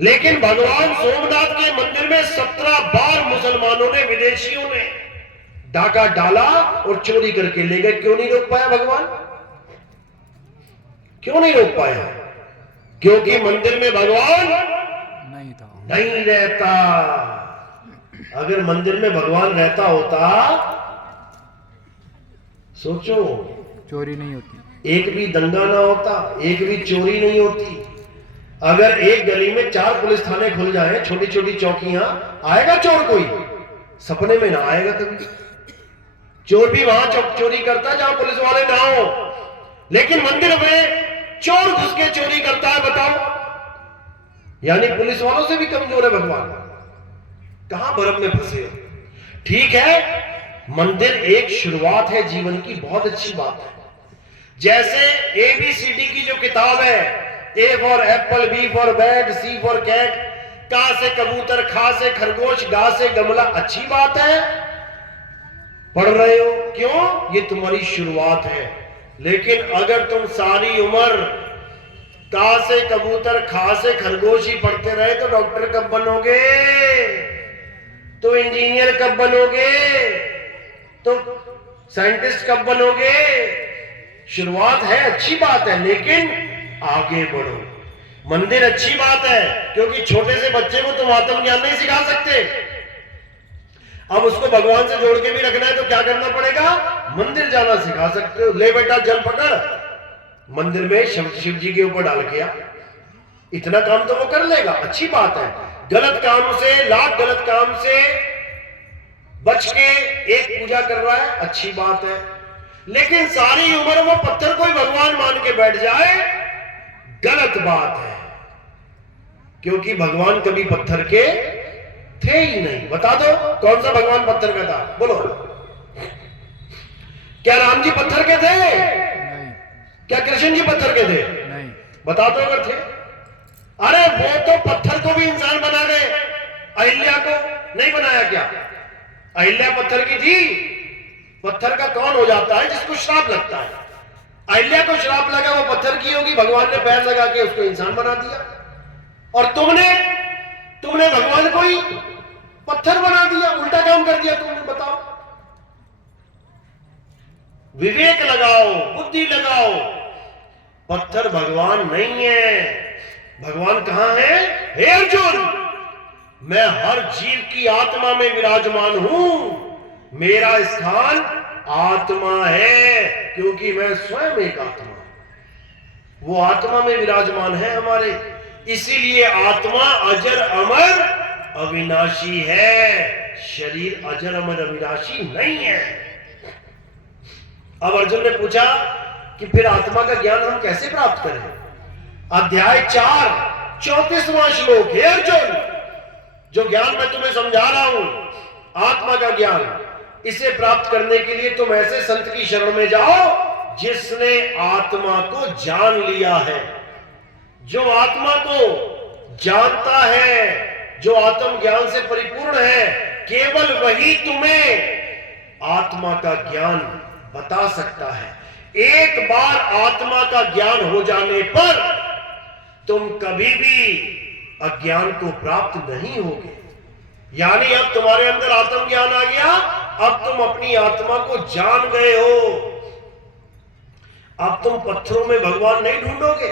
लेकिन भगवान सोमनाथ के मंदिर में 17 बार मुसलमानों ने, विदेशियों ने डाका डाला और चोरी करके ले गए। क्यों नहीं रोक पाया भगवान? क्यों नहीं रोक पाया? क्योंकि मंदिर में भगवान नहीं रहता। अगर मंदिर में भगवान रहता होता, सोचो, चोरी नहीं होती, एक भी दंगा ना होता, एक भी चोरी नहीं होती। अगर एक गली में 4 पुलिस थाने खुल जाए, छोटी छोटी चौकियां, आएगा चोर? कोई सपने में ना आएगा कभी। चोर भी वहां चोरी करता है जहां पुलिस वाले ना हो, लेकिन मंदिर में चोर घुस के चोरी करता है। बताओ, यानी पुलिस वालों से भी कमजोर है भगवान। कहां भरम में फंसे हो? ठीक है, मंदिर एक शुरुआत है जीवन की, बहुत अच्छी बात है। जैसे ABCD की जो किताब है, A for apple, B for bag, C for cat, का से कबूतर, खा से खरगोश, गा से गमला, अच्छी बात है, पढ़ रहे हो। क्यों? ये तुम्हारी शुरुआत है। लेकिन अगर तुम सारी उम्र का से कबूतर, खा से खरगोश ही पढ़ते रहे तो डॉक्टर कब बनोगे? तो इंजीनियर कब बनोगे? तो साइंटिस्ट कब बनोगे? शुरुआत है, अच्छी बात है, लेकिन आगे बढ़ो। मंदिर अच्छी बात है, क्योंकि छोटे से बच्चे को तुम आत्मज्ञान नहीं सिखा सकते। अब उसको भगवान से जोड़ के भी रखना है तो क्या करना पड़ेगा? मंदिर जाना सिखा सकते हो। ले बेटा जल पकड़, मंदिर में शिव जी के ऊपर डाल के आ, इतना काम तो वो कर लेगा, अच्छी बात है। गलत काम से, लाख गलत काम से बच के एक पूजा कर रहा है, अच्छी बात है। लेकिन सारी उम्र वो पत्थर को ही भगवान मान के बैठ जाए, गलत बात है, क्योंकि भगवान कभी पत्थर के थे ही नहीं। बता दो कौन सा भगवान पत्थर का था? बोलो। क्या राम जी पत्थर के थे? नहीं। क्या कृष्ण जी पत्थर के थे? नहीं। बता दो अगर थे। अरे वो तो पत्थर को भी इंसान बना गए। अहिल्या को नहीं बनाया क्या? अहिल्या पत्थर की थी। पत्थर का कौन हो जाता है? जिसको श्राप लगता है। अहिल्या को श्राप लगा, वो पत्थर की होगी, भगवान ने पैर लगा के उसको इंसान बना दिया। और तुमने भगवान को ही पत्थर बना दिया, उल्टा काम कर दिया तुमने। बताओ, विवेक लगाओ, बुद्धि लगाओ। पत्थर भगवान नहीं है। भगवान कहां है? हे अर्जुन, मैं हर जीव की आत्मा में विराजमान हूं। मेरा स्थान आत्मा है, क्योंकि मैं स्वयं एक आत्मा, वो आत्मा में विराजमान है हमारे। इसीलिए आत्मा अजर अमर अविनाशी है, शरीर अजर अमर अविनाशी नहीं है। अब अर्जुन ने पूछा कि फिर आत्मा का ज्ञान हम कैसे प्राप्त करें? अध्याय 4 34वां श्लोक। हे अर्जुन, जो ज्ञान मैं तुम्हें समझा रहा हूं, आत्मा का ज्ञान, इसे प्राप्त करने के लिए तुम ऐसे संत की शरण में जाओ जिसने आत्मा को जान लिया है। जो आत्मा को जानता है, जो आत्म ज्ञान से परिपूर्ण है, केवल वही तुम्हें आत्मा का ज्ञान बता सकता है। एक बार आत्मा का ज्ञान हो जाने पर तुम कभी भी अज्ञान को प्राप्त नहीं होगे। यानी अब तुम्हारे अंदर आत्म ज्ञान आ गया, अब तुम अपनी आत्मा को जान गए हो। अब तुम पत्थरों में भगवान नहीं ढूंढोगे।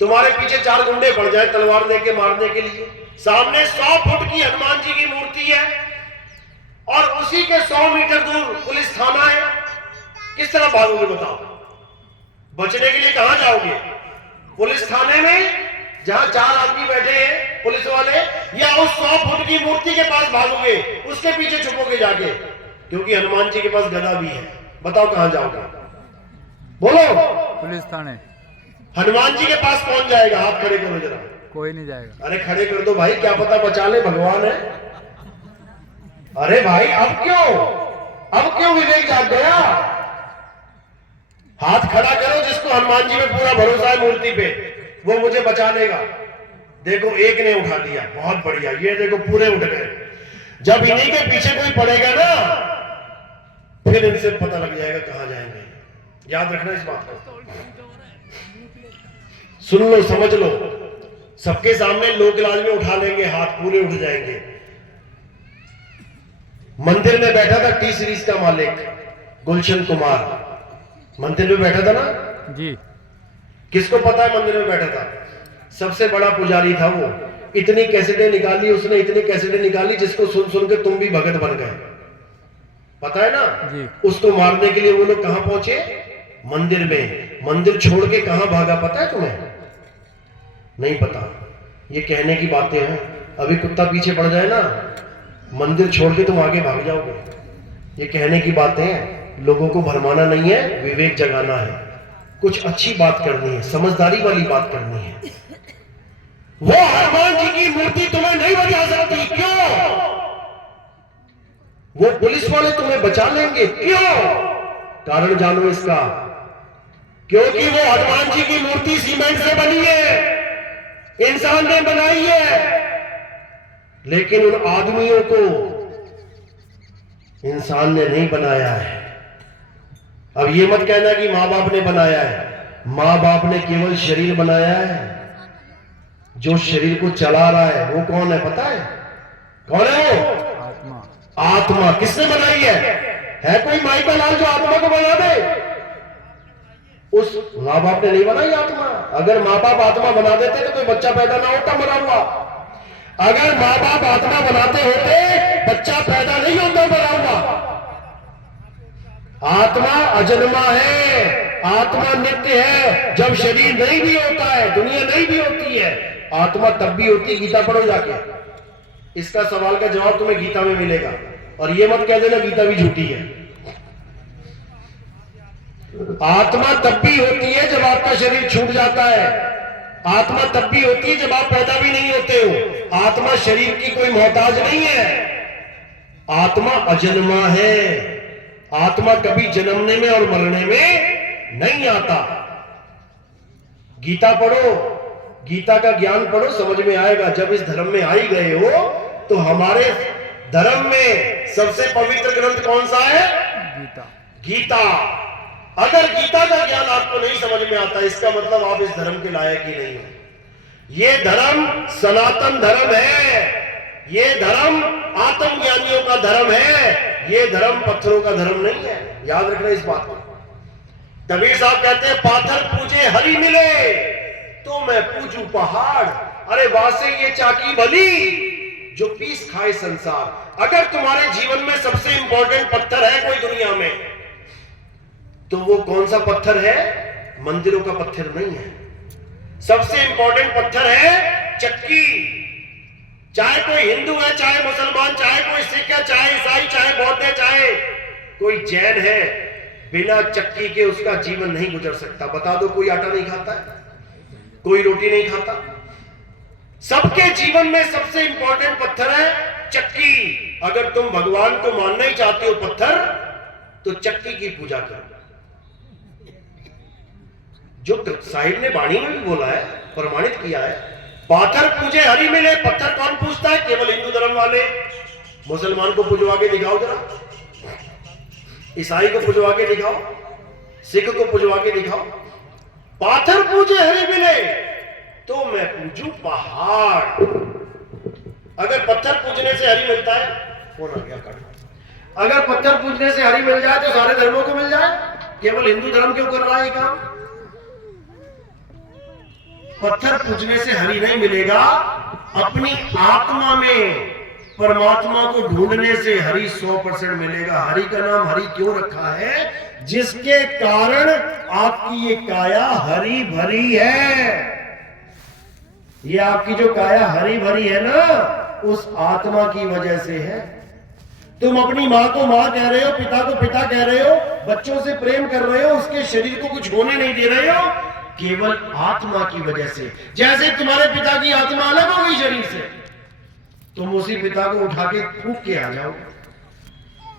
तुम्हारे पीछे 4 गुंडे पड़ जाए तलवार लेके मारने के लिए, सामने 100 फुट की हनुमान जी की मूर्ति है और उसी के 100 मीटर दूर पुलिस थाना है, किस तरह भागोगे? बताओ। बचने के लिए कहां जाओगे? पुलिस थाने में जहां 4 आदमी बैठे हैं पुलिस वाले, या उस 100 फुट की मूर्ति के पास भागोगे, उसके पीछे छुपोगे जाके, क्योंकि हनुमान जी के पास गदा भी है। बताओ कहां जाओगे? बोलो। पुलिस थाने। हनुमान जी के पास कौन जाएगा? हाथ खड़े करो जरा। कोई नहीं जाएगा। अरे खड़े कर दो भाई, क्या पता बचा ले, भगवान है। अरे भाई अब क्यों विवेक जाग गया? हाथ खड़ा करो जिसको हनुमान जी में पूरा भरोसा है मूर्ति पे, वो मुझे बचा लेगा। देखो एक ने उठा दिया, बहुत बढ़िया। ये देखो पूरे उठ गए। जब इन्हीं के पीछे कोई पड़ेगा ना, फिर इनसे पता लग जाएगा कहां जाएंगे। याद रखना इस बात को, सुन लो, समझ लो। सबके सामने लोक लाज में उठा लेंगे हाथ, पूरे उठ जाएंगे। मंदिर में बैठा था टी सीरीज का मालिक गुलशन कुमार, मंदिर में बैठा था ना जी। किसको पता है मंदिर में बैठा था? सबसे बड़ा पुजारी था वो। इतनी कैसेटें निकाली उसने, इतनी कैसेटें निकाली जिसको सुन सुन के तुम भी भगत बन गए। पता है ना जी। उसको मारने के लिए वो लोग कहां पहुंचे? मंदिर में। मंदिर छोड़ के कहां भागा पता है तुम्हें? नहीं पता। ये कहने की बातें हैं। अभी कुत्ता पीछे पड़ जाए ना, मंदिर छोड़ के तुम आगे भाग जाओगे। ये कहने की बातें हैं। लोगों को भरमाना नहीं है, विवेक जगाना है। कुछ अच्छी बात करनी है, समझदारी वाली बात करनी है। वो हनुमान जी की मूर्ति तुम्हें नहीं बचा सकती। क्यों? वो पुलिस वाले तुम्हें बचा लेंगे। क्यों? कारण जानो इसका। क्योंकि वो हनुमान जी की मूर्ति सीमेंट से बनी है, इंसान ने बनाई है। लेकिन उन आदमियों को इंसान ने नहीं बनाया है। अब ये मत कहना कि मां बाप ने बनाया है। मां बाप ने केवल शरीर बनाया है। जो शरीर को चला रहा है वो कौन है पता है? कौन है वो? आत्मा। आत्मा। किसने बनाई है कोई माई का लाल जो आत्मा को बना दे? उस माँ बाप ने नहीं बनाई आत्मा। अगर माँ बाप आत्मा बना देते तो कोई बच्चा पैदा ना होता मरा हुआ। अगर माँ बाप आत्मा बनाते होते, बच्चा पैदा नहीं होता मरा हुआ। आत्मा अजन्मा है, आत्मा नित्य है। जब शरीर नहीं भी होता है, दुनिया नहीं भी होती है, आत्मा तब भी होती है। गीता पढ़ो जाके, इसका सवाल का जवाब तुम्हें गीता में मिलेगा। और ये मत कह देना गीता भी झूठी है। आत्मा तब भी होती है जब आपका शरीर छूट जाता है। आत्मा तब भी होती है जब आप पैदा भी नहीं होते हो। आत्मा शरीर की कोई मोहताज नहीं है। आत्मा अजन्मा है। आत्मा कभी जन्मने में और मरने में नहीं आता। गीता पढ़ो, गीता का ज्ञान पढ़ो, समझ में आएगा। जब इस धर्म में आ ही गए हो तो हमारे धर्म में सबसे पवित्र ग्रंथ कौन सा है? गीता। गीता। अगर गीता का ज्ञान आपको नहीं समझ में आता, इसका मतलब आप इस धर्म के लायक ही नहीं हो। ये धर्म सनातन धर्म है। ये धर्म आत्मज्ञानियों का धर्म है। ये धर्म पत्थरों का धर्म नहीं है। याद रखना इस बात को। कबीर साहब कहते हैं, पाथर पूजे हरि मिले तो मैं पूजू पहाड़। अरे वासे ये चाकी भली जो पीस खाए संसार। अगर तुम्हारे जीवन में सबसे इंपॉर्टेंट पत्थर है कोई दुनिया में, तो वो कौन सा पत्थर है? मंदिरों का पत्थर नहीं है। सबसे इंपॉर्टेंट पत्थर है चक्की। चाहे कोई हिंदू है, चाहे मुसलमान, चाहे कोई सिख है, चाहे ईसाई, चाहे बौद्ध है, चाहे कोई जैन है, बिना चक्की के उसका जीवन नहीं गुजर सकता। बता दो, कोई आटा नहीं खाता है, कोई रोटी नहीं खाता। सबके जीवन में सबसे इंपॉर्टेंट पत्थर है चक्की। अगर तुम भगवान को मानना ही चाहते हो पत्थर, तो चक्की की पूजा करो। जो साहिब ने वाणी में भी बोला है, प्रमाणित किया है, पाथर पूजे हरि मिले। पत्थर कौन पूछता है? केवल हिंदू धर्म वाले। मुसलमान को पुजवा के दिखाओ जरा, ईसाई को पुजवा के दिखाओ, सिख को पुजवा के दिखाओ। पाथर पूजे हरि मिले तो मैं पूजू पहाड़। अगर पत्थर पूजने से हरि मिलता है, फोन आ गया काट। अगर पत्थर पूजने से हरि मिल जाए तो सारे धर्मों को मिल जाए। केवल हिंदू धर्म क्यों कर रहा है काम? पत्थर पूजने से हरि नहीं मिलेगा। अपनी आत्मा में परमात्मा को ढूंढने से हरि 100% मिलेगा। हरि का नाम हरि क्यों रखा है? जिसके कारण आपकी ये काया हरी भरी है। ये आपकी जो काया हरी भरी है ना, उस आत्मा की वजह से है। तुम अपनी माँ को माँ कह रहे हो, पिता को पिता कह रहे हो, बच्चों से प्रेम कर रहे हो, उसके शरीर को कुछ होने नहीं दे रहे हो। केवल आत्मा की वजह से। जैसे तुम्हारे पिता की आत्मा अलग हो गई शरीर से, तुम उसी पिता को उठा के फूंक के आ जाओ,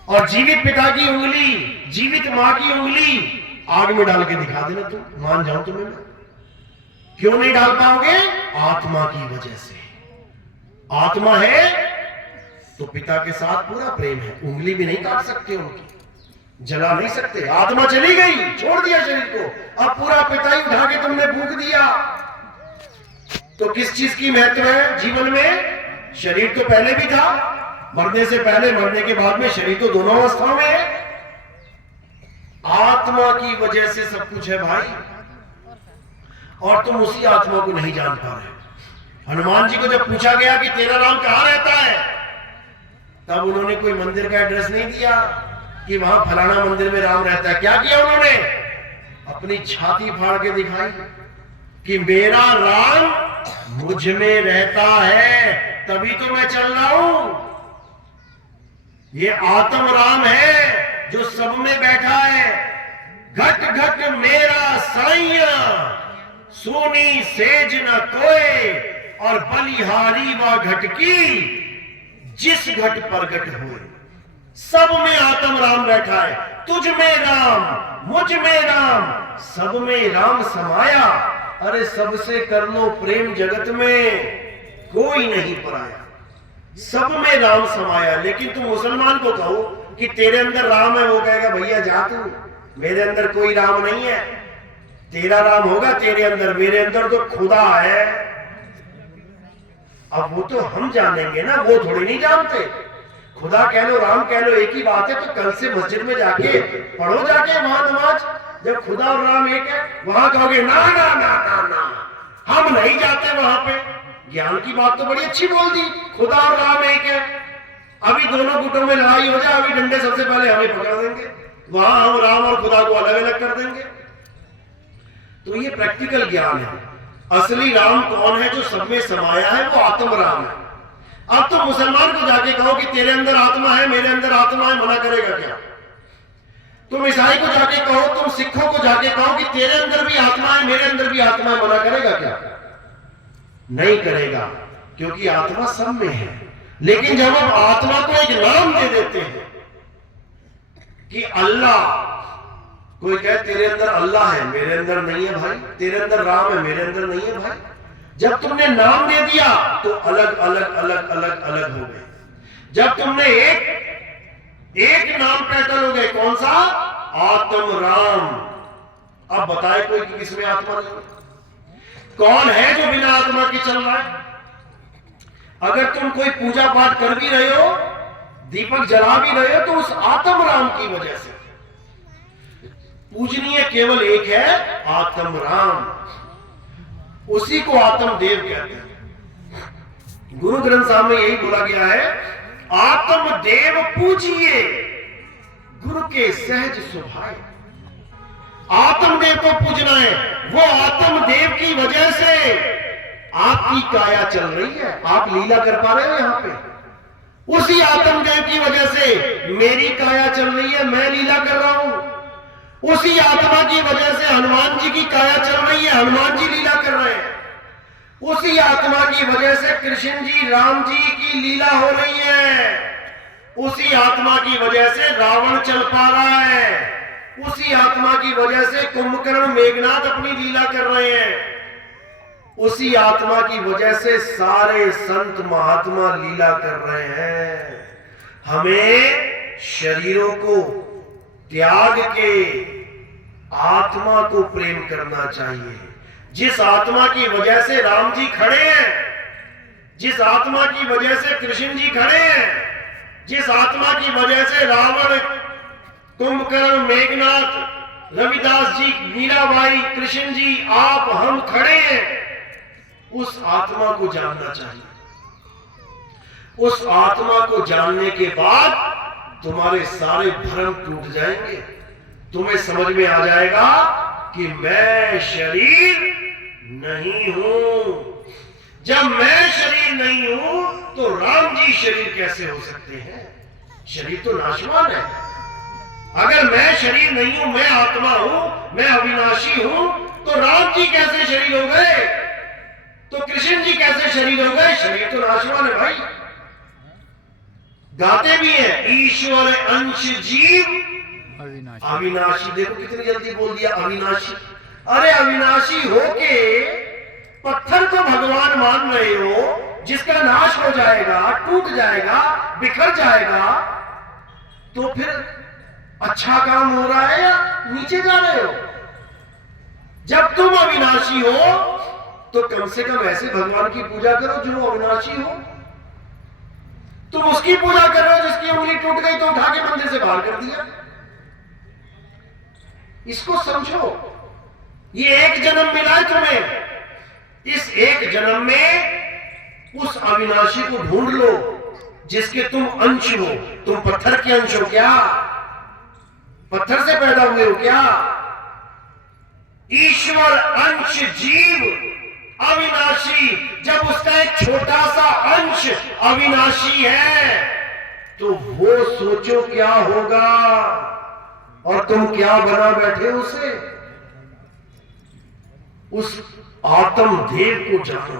और जीवित पिता की उंगली, जीवित मां की उंगली आग में डाल के दिखा देना, तुम मान जाओ तुम्हें मैं। क्यों नहीं डाल पाओगे? आत्मा की वजह से। आत्मा है तो पिता के साथ पूरा प्रेम है, उंगली भी नहीं काट सकते उनकी, जला नहीं सकते। आत्मा चली गई, छोड़ दिया शरीर को, अब पूरा पिता ही उठा के तुमने फूंक दिया। तो किस चीज की महत्व है जीवन में? शरीर तो पहले भी था, मरने से पहले, मरने के बाद में, शरीर तो दोनों अवस्थाओं में है। आत्मा की वजह से सब कुछ है भाई, और तुम उसी आत्मा को नहीं जान पा रहे। हनुमान जी को जब पूछा गया कि तेरा राम कहां रहता है, तब उन्होंने कोई मंदिर का एड्रेस नहीं दिया कि वहां फलाना मंदिर में राम रहता है। क्या किया उन्होंने? अपनी छाती फाड़ के दिखाई कि मेरा राम मुझ में रहता है, तभी तो मैं चल रहा हूं। ये आत्म राम है जो सब में बैठा है। घट घट मेरा साइया, सोनी सेज न कोय, और बलिहारी व घट की, जिस घट प्रगट हुए। सब में आत्म राम बैठा है, तुझ में राम, मुझ में राम, सब में राम समाया। अरे सबसे कर लो प्रेम, जगत में कोई नहीं पराया, सब में राम समाया। लेकिन तुम मुसलमान को कहो कि तेरे अंदर राम है, वो कहेगा भैया जा तू, मेरे अंदर कोई राम नहीं है। तेरा राम होगा तेरे अंदर, मेरे अंदर तो खुदा है। अब वो तो हम जानेंगे ना, वो थोड़ी नहीं जानते। खुदा कह लो, राम कह लो, एक ही बात है। तो कल से मस्जिद में जाके पढ़ो, जाके वहां नमाज, जब खुदा और राम एक है, वहां कहोगे ना ना ना ना ना, हम नहीं जाते वहां पे। ज्ञान की बात तो बड़ी अच्छी बोल दी, खुदा और राम एक है। अभी दोनों गुटों में लड़ाई हो जाए, अभी डंडे सबसे पहले हमें पकड़ देंगे, वहां हम राम और खुदा को अलग अलग कर देंगे। तो ये प्रैक्टिकल ज्ञान है। असली राम कौन है? जो सब में समाया है, वो आत्म राम है। अब तो मुसलमान को जाके कहो कि तेरे अंदर आत्मा है, मेरे अंदर आत्मा है, मना करेगा क्या? तुम ईसाई को जाके कहो, तुम सिखों को जाके कहो कि तेरे अंदर भी आत्मा है, मेरे अंदर भी आत्मा है, मना करेगा क्या? नहीं करेगा, क्योंकि आत्मा सब में है। लेकिन जब हम आत्मा को एक नाम दे देते हैं कि अल्लाह, कोई कहे तेरे अंदर अल्लाह है, मेरे अंदर नहीं है भाई, तेरे अंदर राम है, मेरे अंदर नहीं है भाई। जब तुमने नाम दे दिया तो अलग अलग अलग अलग अलग हो गए। जब तुमने एक नाम पे अटल हो गए, कौन सा? आत्म राम। अब बताए कोई कि किसमें आत्मा नहीं? कौन है जो बिना आत्मा के चल रहा है? अगर तुम कोई पूजा पाठ कर भी रहे हो, दीपक जला भी रहे हो, तो उस आत्म राम की वजह से। पूजनीय केवल एक है, आत्म राम। उसी को आत्म देव कहते हैं। गुरु ग्रंथ साहब में यही बोला गया है, आत्म देव पूजिए, गुरु के सहज स्वभाव। आत्मदेव को पूजना है। वो आत्मदेव की वजह से आपकी काया चल रही है, आप लीला कर पा रहे हो यहां पे। उसी आत्मदेव की वजह से मेरी काया चल रही है, मैं लीला कर रहा हूं। उसी आत्मा की वजह से हनुमान जी की काया चल रही है, हनुमान जी लीला कर रहे हैं। उसी आत्मा की वजह से कृष्ण जी, राम जी की लीला हो रही है। उसी आत्मा की वजह से रावण चल पा रहा है। उसी आत्मा की वजह से कुंभकर्ण, मेघनाथ अपनी लीला कर रहे हैं। उसी आत्मा की वजह से सारे संत महात्मा लीला कर रहे हैं। हमें शरीरों को त्याग के आत्मा को प्रेम करना चाहिए। जिस आत्मा की वजह से राम जी खड़े हैं, जिस आत्मा की वजह से कृष्ण जी खड़े हैं, जिस आत्मा की वजह से रावण, कुंभकर्ण, मेघनाथ, रविदास जी, मीराबाई, कृष्ण जी, आप, हम खड़े हैं, उस आत्मा को जानना चाहिए। उस आत्मा को जानने के बाद तुम्हारे सारे भ्रम टूट जाएंगे। तुम्हें समझ में आ जाएगा कि मैं शरीर नहीं हूं। जब मैं शरीर नहीं हूं तो राम जी शरीर कैसे हो सकते हैं? शरीर तो नाशवान है। अगर मैं शरीर नहीं हूं, मैं आत्मा हूं, मैं अविनाशी हूं, तो राम जी कैसे शरीर हो गए, तो कृष्ण जी कैसे शरीर हो गए? शरीर तो नाशवान है भाई। गाते भी है ईश्वर अंश जीव अविनाशी। अविनाशी। देखो कितनी जल्दी बोल दिया अविनाशी। अरे अविनाशी होके पत्थर को भगवान मान रहे हो, जिसका नाश हो जाएगा, टूट जाएगा, बिखर जाएगा, तो फिर अच्छा काम हो रहा है या नीचे जा रहे हो? जब तुम अविनाशी हो तो कम से कम ऐसे भगवान की पूजा करो जो अविनाशी हो। तुम उसकी पूजा कर रहे हो जिसकी उंगली टूट गई तो उठा के मंदिर से बाहर कर दिया। इसको समझो, ये एक जन्म मिला है तुम्हें। इस एक जन्म में उस अविनाशी को ढूंढ लो जिसके तुम अंश हो। तुम पत्थर के अंश हो क्या? पत्थर से पैदा हुए हो क्या? ईश्वर अंश जीव अविनाशी। जब उसका एक छोटा सा अंश अविनाशी है तो वो सोचो क्या होगा, और तुम क्या बना बैठे उसे। उस आत्म देव को जानो,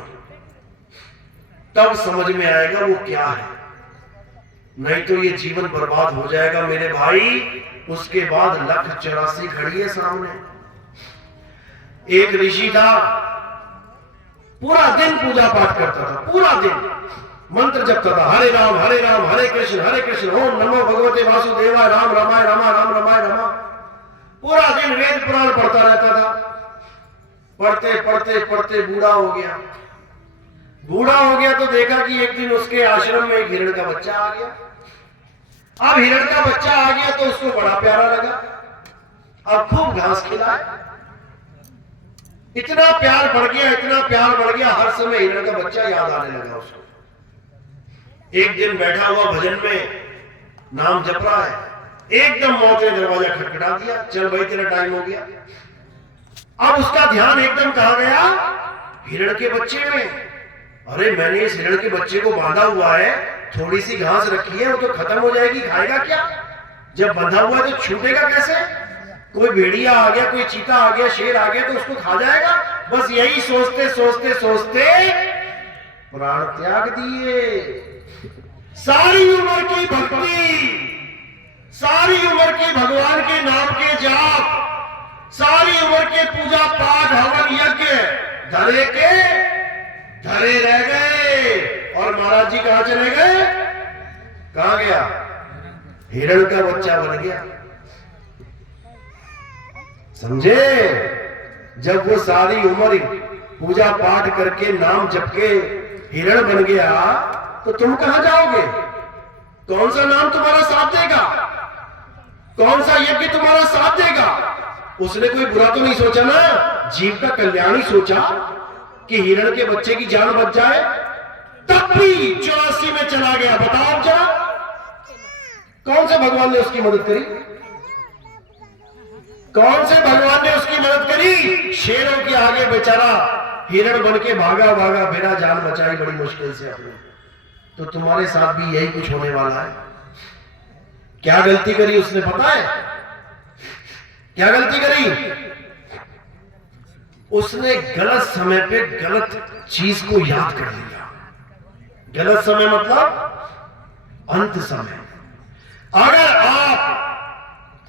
तब समझ में आएगा वो क्या है। नहीं तो ये जीवन बर्बाद हो जाएगा मेरे भाई। उसके बाद 1,84 खड़ी है सामने। एक ऋषि था, पूरा दिन पूजा पाठ करता था, पूरा दिन मंत्र जपता था, हरे राम हरे कृष्ण ओम नमो भगवते वासुदेवाय राम रामाय रामा राम रामाय रामा। पूरा दिन वेद पुराण पढ़ता रहता था। पढ़ते पढ़ते पढ़ते बूढ़ा हो गया। बूढ़ा हो गया तो देखा कि एक दिन उसके आश्रम में एक हिरण का बच्चा आ गया। अब हिरण का बच्चा आ गया तो उसको बड़ा प्यारा लगा। अब खूब घास खिलाए। इतना प्यार बढ़ गया, इतना प्यार बढ़ गया, हर समय हिरण का बच्चा याद आने लगा उसको। एक दिन बैठा हुआ भजन में नाम जप रहा है, एकदम मौत ने दरवाजा खटखटा दिया। चल भाई तेरा टाइम हो गया। अब उसका ध्यान एकदम कहां गया? हिरण के बच्चे में। अरे मैंने इस हिरण के बच्चे को बांधा हुआ है, थोड़ी सी घास रखी है, वो तो खत्म हो जाएगी, खाएगा क्या? जब बंधा हुआ है तो छूटेगा कैसे? कोई भेड़िया आ गया, कोई चीता आ गया, शेर आ गया तो उसको खा जाएगा। बस यही सोचते सोचते सोचते प्राण त्याग दिए। सारी उम्र की भक्ति, सारी उम्र की भगवान के नाम के जाप, सारी उम्र के पूजा पाठ हवन यज्ञ धरे के धरे रह गए। और महाराज जी कहां चले गए? कहां गया? हिरण का बच्चा बन गया। समझे? जब वो सारी उम्र पूजा पाठ करके नाम जप के हिरण बन गया तो तुम कहां जाओगे? कौन सा नाम तुम्हारा साथ देगा? कौन सा यज्ञ तुम्हारा साथ देगा? उसने कोई बुरा तो नहीं सोचा ना, जीव का कल्याण ही सोचा कि हिरण के बच्चे की जान बच जाए। तब भी 84 में चला गया। बताओ जरा, कौन से भगवान ने उसकी मदद करी? कौन से भगवान ने उसकी मदद करी? शेरों के आगे बेचारा हिरण बन के भागा भागा फिरा, जान बचाई बड़ी मुश्किल से अपनी। तो तुम्हारे साथ भी यही कुछ होने वाला है। क्या गलती करी उसने पता है? क्या गलती करी? उसने गलत समय पे गलत चीज को याद कर लिया। गलत समय मतलब अंत समय। अगर आप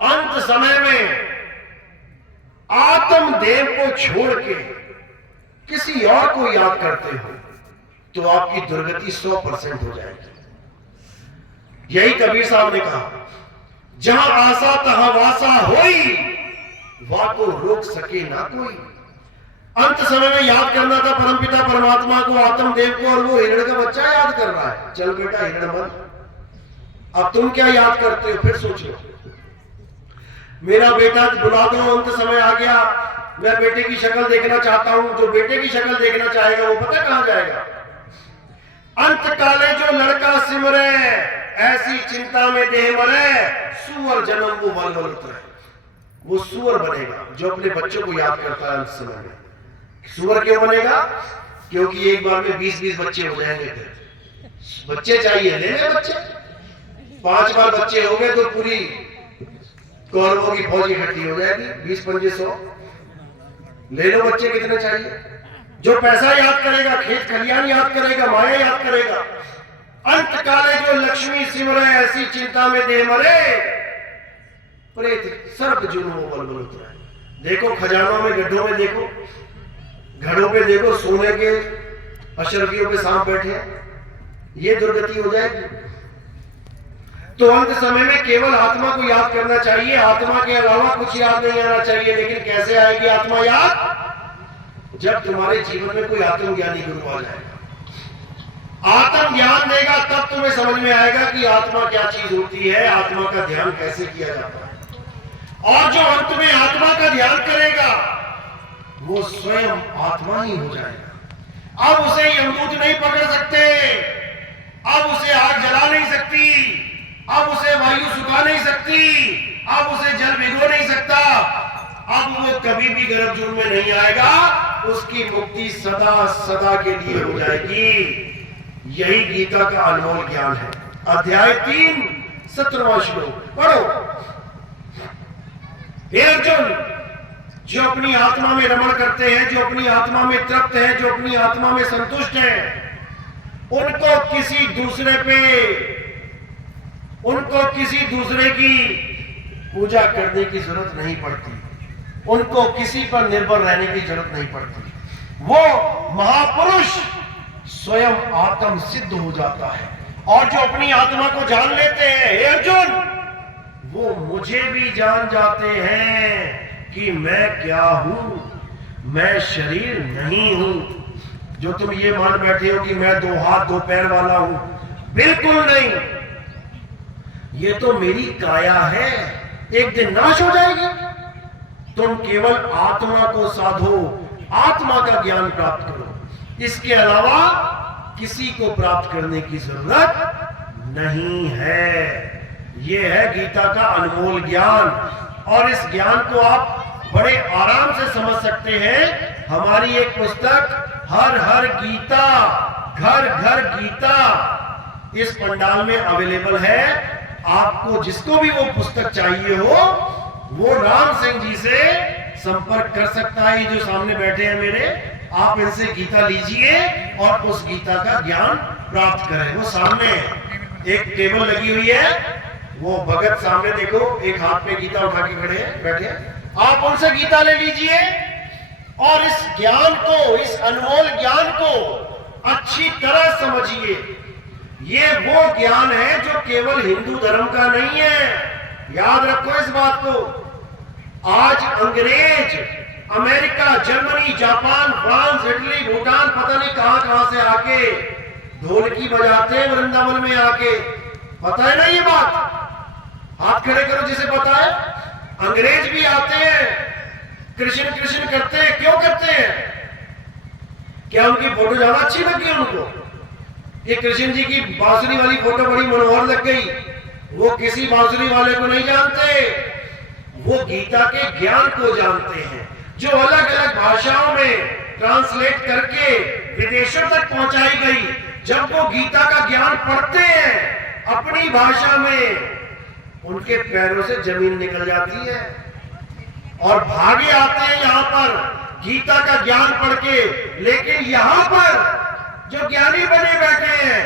अंत समय में आत्मदेव को छोड़ के किसी और को याद करते हो तो आपकी दुर्गति 100% हो जाएगी। यही कबीर साहब ने कहा, जहां आशा तहां वासा होई, वा को रोक सके ना कोई। अंत समय में याद करना था परमपिता परमात्मा को, आत्मदेव को, और वो हिरण का बच्चा याद कर रहा है। चल बेटा हिरण बन। अब तुम क्या याद करते हो? फिर सोचो। मेरा बेटा बुला दो, अंत समय आ गया, मैं बेटे की शक्ल देखना चाहता हूं। जो बेटे की शक्ल देखना चाहेगा वो पता कहां जाएगा? अंत काले जो लड़का सिमरे, ऐसी चिंता में देह मरे, सुअर जन्म वो वल वल उतरे। वो सुअर बनेगा जो अपने बच्चों को याद करता है अंत समय में। सुअर क्यों बनेगा? क्योंकि एक बार में 20-20 बच्चे हो जाएंगे। फिर बच्चे चाहिए, ले ले बच्चे। 5 बार बच्चे हो गए तो पूरी कौरवों की फौज इकट्ठी हो जाएगी, 20-25 100। ले लो बच्चे, कितने चाहिए? जो पैसा याद करेगा, खेत खलियान याद करेगा, माया याद करेगा, अंत काले जो लक्ष्मी सिमरे, ऐसी चिंता में दे मरे, प्रेत सर्प जुनून बलबल उतरा। देखो खजानों में, गड्ढों में देखो, घड़ों पे देखो, सोने के अशरफियों पे सांप बैठे हैं, ये दुर्गति हो जाएगी। तो अंत समय में केवल आत्मा को याद करना चाहिए, आत्मा के अलावा कुछ याद नहीं आना चाहिए। लेकिन कैसे आएगी आत्मा याद? जब तुम्हारे जीवन में कोई आत्मज्ञानी गुरु आ जाएगा, आत्म ज्ञान देगा, तब तुम्हें समझ में आएगा कि आत्मा क्या चीज होती है, आत्मा का ध्यान कैसे किया जाता है। और जो अंत में आत्मा का ध्यान करेगा वो स्वयं आत्मा ही हो जाएगा। अब उसे यमदूत नहीं पकड़ सकते, अब उसे आग जला नहीं सकती, अब उसे वायु सुखा नहीं सकती, अब उसे जल भिगो नहीं सकता, अब वो कभी भी गर्भजून में नहीं आएगा, उसकी मुक्ति सदा सदा के लिए हो जाएगी। यही गीता का अनमोल ज्ञान है। अध्याय 3 17वां श्लोक पढ़ो। हे अर्जुन, जो अपनी आत्मा में रमण करते हैं, जो अपनी आत्मा में तृप्त हैं, जो अपनी आत्मा में संतुष्ट हैं, उनको किसी दूसरे की पूजा करने की जरूरत नहीं पड़ती, उनको किसी पर निर्भर रहने की जरूरत नहीं पड़ती। वो महापुरुष स्वयं आत्म सिद्ध हो जाता है। और जो अपनी आत्मा को जान लेते हैं, हे अर्जुन, वो मुझे भी जान जाते हैं कि मैं क्या हूं, मैं शरीर नहीं हूं। जो तुम ये मान बैठे हो कि मैं 2 हाथ 2 पैर वाला हूं, बिल्कुल नहीं। ये तो मेरी काया है, एक दिन नाश हो जाएगी। तुम केवल आत्मा को साधो, आत्मा का ज्ञान प्राप्त करो, इसके अलावा किसी को प्राप्त करने की जरूरत नहीं है। यह है गीता का अनमोल ज्ञान। और इस ज्ञान को आप बड़े आराम से समझ सकते हैं। हमारी एक पुस्तक हर हर गीता, घर घर गीता, इस पंडाल में अवेलेबल है। आपको जिसको भी वो पुस्तक चाहिए हो, वो राम सिंह जी से संपर्क कर सकता है। ये जो सामने बैठे हैं मेरे, आप इनसे गीता लीजिए और उस गीता का ज्ञान प्राप्त करें। वो सामने एक टेबल लगी हुई है, वो भगत सामने देखो, एक हाथ में गीता उठा के खड़े हैं, बैठे हैं। आप उनसे गीता ले लीजिए और इस ज्ञान को, इस अनमोल ज्ञान को अच्छी तरह समझिए। ये वो ज्ञान है जो केवल हिंदू धर्म का नहीं है। याद रखो इस बात को। आज अंग्रेज, America, Germany, Japan, France, Italy, Bhutan, पता नहीं कहां से आके ढोलकी बजाते हैं वृंदावन में आके। पता है ना ये बात? हाथ खड़े करो जिसे पता है। अंग्रेज भी आते हैं, कृष्ण कृष्ण करते हैं। क्यों करते हैं? क्या उनकी फोटो ज्यादा अच्छी लगी उनको? ये कृष्ण जी की बांसुरी वाली फोटो बड़ी मनोहर लग गई। वो किसी बांसुरी वाले को नहीं जानते, वो गीता के ज्ञान को जानते हैं, जो अलग अलग भाषाओं में ट्रांसलेट करके विदेशों तक पहुंचाई गई। जब वो गीता का ज्ञान पढ़ते हैं अपनी भाषा में, उनके पैरों से जमीन निकल जाती है और भागे आते हैं यहां पर गीता का ज्ञान पढ़ के। लेकिन यहां पर जो ज्ञानी बने बैठे हैं,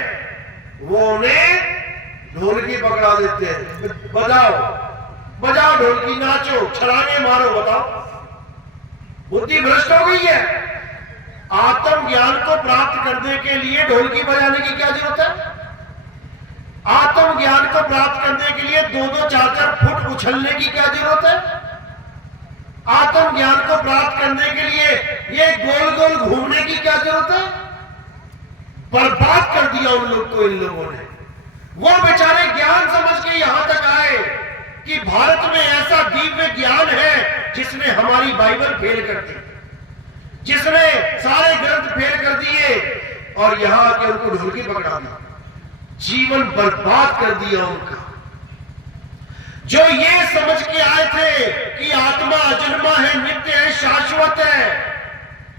वो उन्हें ढोलकी पकड़ा देते हैं। बजाओ बजाओ ढोलकी, नाचो, छलांगे मारो। बताओ, बुद्धि भ्रष्ट हो गई है। आत्म ज्ञान को प्राप्त करने के लिए ढोलकी बजाने की क्या जरूरत है? आत्म ज्ञान को प्राप्त करने के लिए 2-2, 4-4 फुट उछलने की क्या जरूरत है? आत्म ज्ञान को प्राप्त करने के लिए ये गोल गोल घूमने की क्या जरूरत है? बर्बाद कर दिया उन लोग को इन लोगों ने। वो बेचारे ज्ञान समझ के यहां तक आए कि भारत में ऐसा दिव्य ज्ञान है जिसने हमारी बाइबल फेल कर दी, जिसने सारे ग्रंथ फेल कर दिए, और यहां आके उनको ढोलकी पकड़ा दी, जीवन बर्बाद कर दिया उनका। जो ये समझ के आए थे कि आत्मा अजन्मा है, नित्य है, शाश्वत है,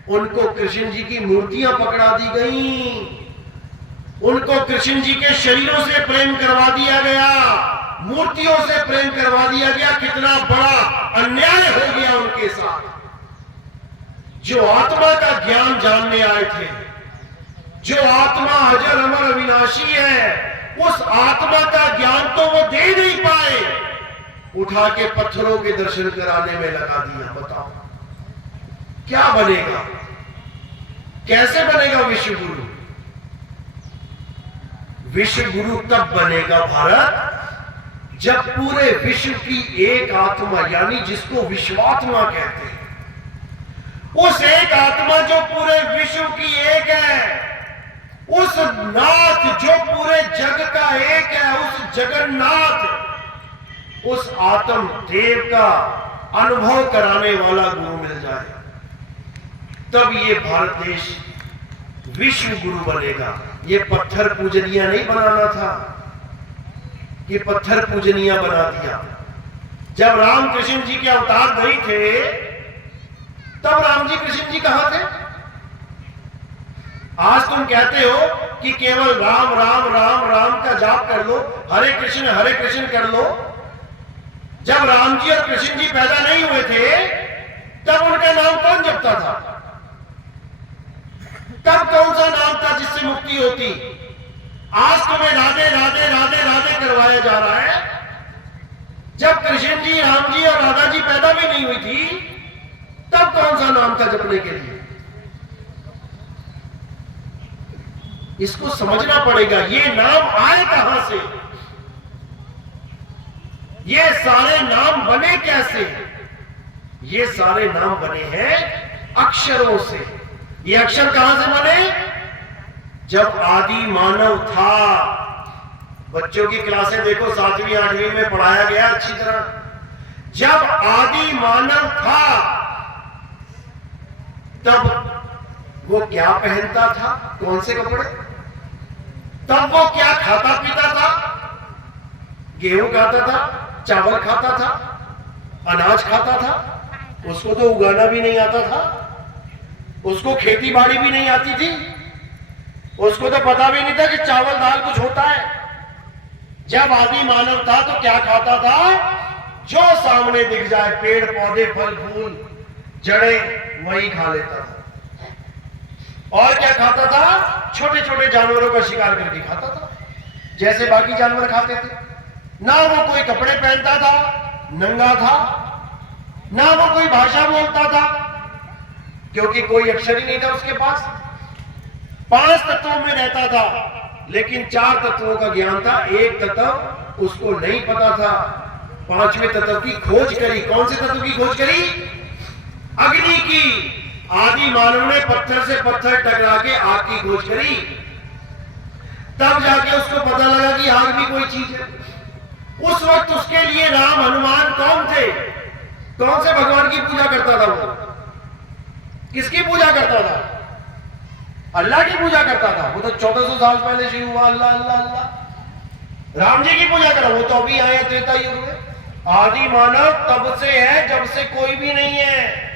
उनको कृष्ण जी की मूर्तियां पकड़ा दी गई। उनको कृष्ण जी के शरीरों से प्रेम करवा दिया गया, मूर्तियों से प्रेम करवा दिया गया। कितना बड़ा अन्याय हो गया उनके साथ। जो आत्मा का ज्ञान जानने आए थे, जो आत्मा अजर अमर अविनाशी है, उस आत्मा का ज्ञान तो वो दे नहीं पाए, उठा के पत्थरों के दर्शन कराने में लगा दिया। बताओ क्या बनेगा, कैसे बनेगा विश्व गुरु? विश्व गुरु तब बनेगा भारत जब पूरे विश्व की एक आत्मा, यानी जिसको विश्वात्मा कहते हैं, उस एक आत्मा जो पूरे विश्व की एक है, उस नाथ जो पूरे जग का एक है, उस जगन्नाथ, उस आत्म देव का अनुभव कराने वाला गुरु मिल जाए, तब ये भारत देश विश्व गुरु बनेगा। ये पत्थर पूजनिया नहीं बनाना था, ये पत्थर पूजनिया बना दिया। जब रामकृष्ण जी के अवतार नहीं थे, तब राम जी कृष्ण जी कहां थे? आज तुम कहते हो कि केवल राम राम राम राम का जाप कर लो, हरे कृष्ण कर लो। जब राम जी और कृष्ण जी पैदा नहीं हुए थे, तब उनका नाम कौन जपता था? तब कौन सा नाम था जिससे मुक्ति होती? आज तुम्हें राधे राधे राधे राधे करवाया जा रहा है। जब कृष्ण जी, राम जी और राधा जी पैदा भी नहीं हुई थी, तब कौन सा नाम था जपने के लिए? इसको समझना पड़ेगा। ये नाम आए कहां से? ये सारे नाम बने कैसे? ये सारे नाम बने हैं अक्षरों से। ये अक्षर कहां से बने? जब आदि मानव था। बच्चों की क्लासें देखो, 7वीं 8वीं में पढ़ाया गया अच्छी तरह। जब आदि मानव था, तब वो क्या पहनता था? कौन से कपड़े? तब वो क्या खाता पीता था? गेहूं खाता था, चावल खाता था, अनाज खाता था। उसको तो उगाना भी नहीं आता था, उसको खेती बाड़ी भी नहीं आती थी, उसको तो पता भी नहीं था कि चावल दाल कुछ होता है। जब आदि मानव था तो क्या खाता था? जो सामने दिख जाए, पेड़ पौधे फल फूल जड़ें, वही खा लेता था। और क्या खाता था? छोटे छोटे जानवरों का शिकार करके खाता था, जैसे बाकी जानवर खाते थे। ना वो कोई कपड़े पहनता था, नंगा था, ना वो कोई भाषा बोलता था, क्योंकि कोई अक्षर ही नहीं था उसके पास। 5 तत्वों में रहता था, लेकिन 4 तत्वों का ज्ञान था, एक तत्व उसको नहीं पता था। 5वें तत्व की खोज करी। कौन से तत्व की खोज करी? अग्नि की। आदि मानव ने पत्थर से पत्थर टकरा के आग की खोज करी, तब जाके उसको पता लगा कि आग भी कोई चीज है। उस वक्त उसके लिए राम हनुमान कौन थे? कौन से भगवान की पूजा करता था वो? किसकी पूजा करता था? अल्लाह की पूजा करता था। वो तो 1400 साल पहले शुरू हुआ, अल्लाह अल्लाह अल्लाह। राम जी की पूजा करा, वो तो अभी आए त्रेता युग में। आदि मानव तब से है जब से कोई भी नहीं है।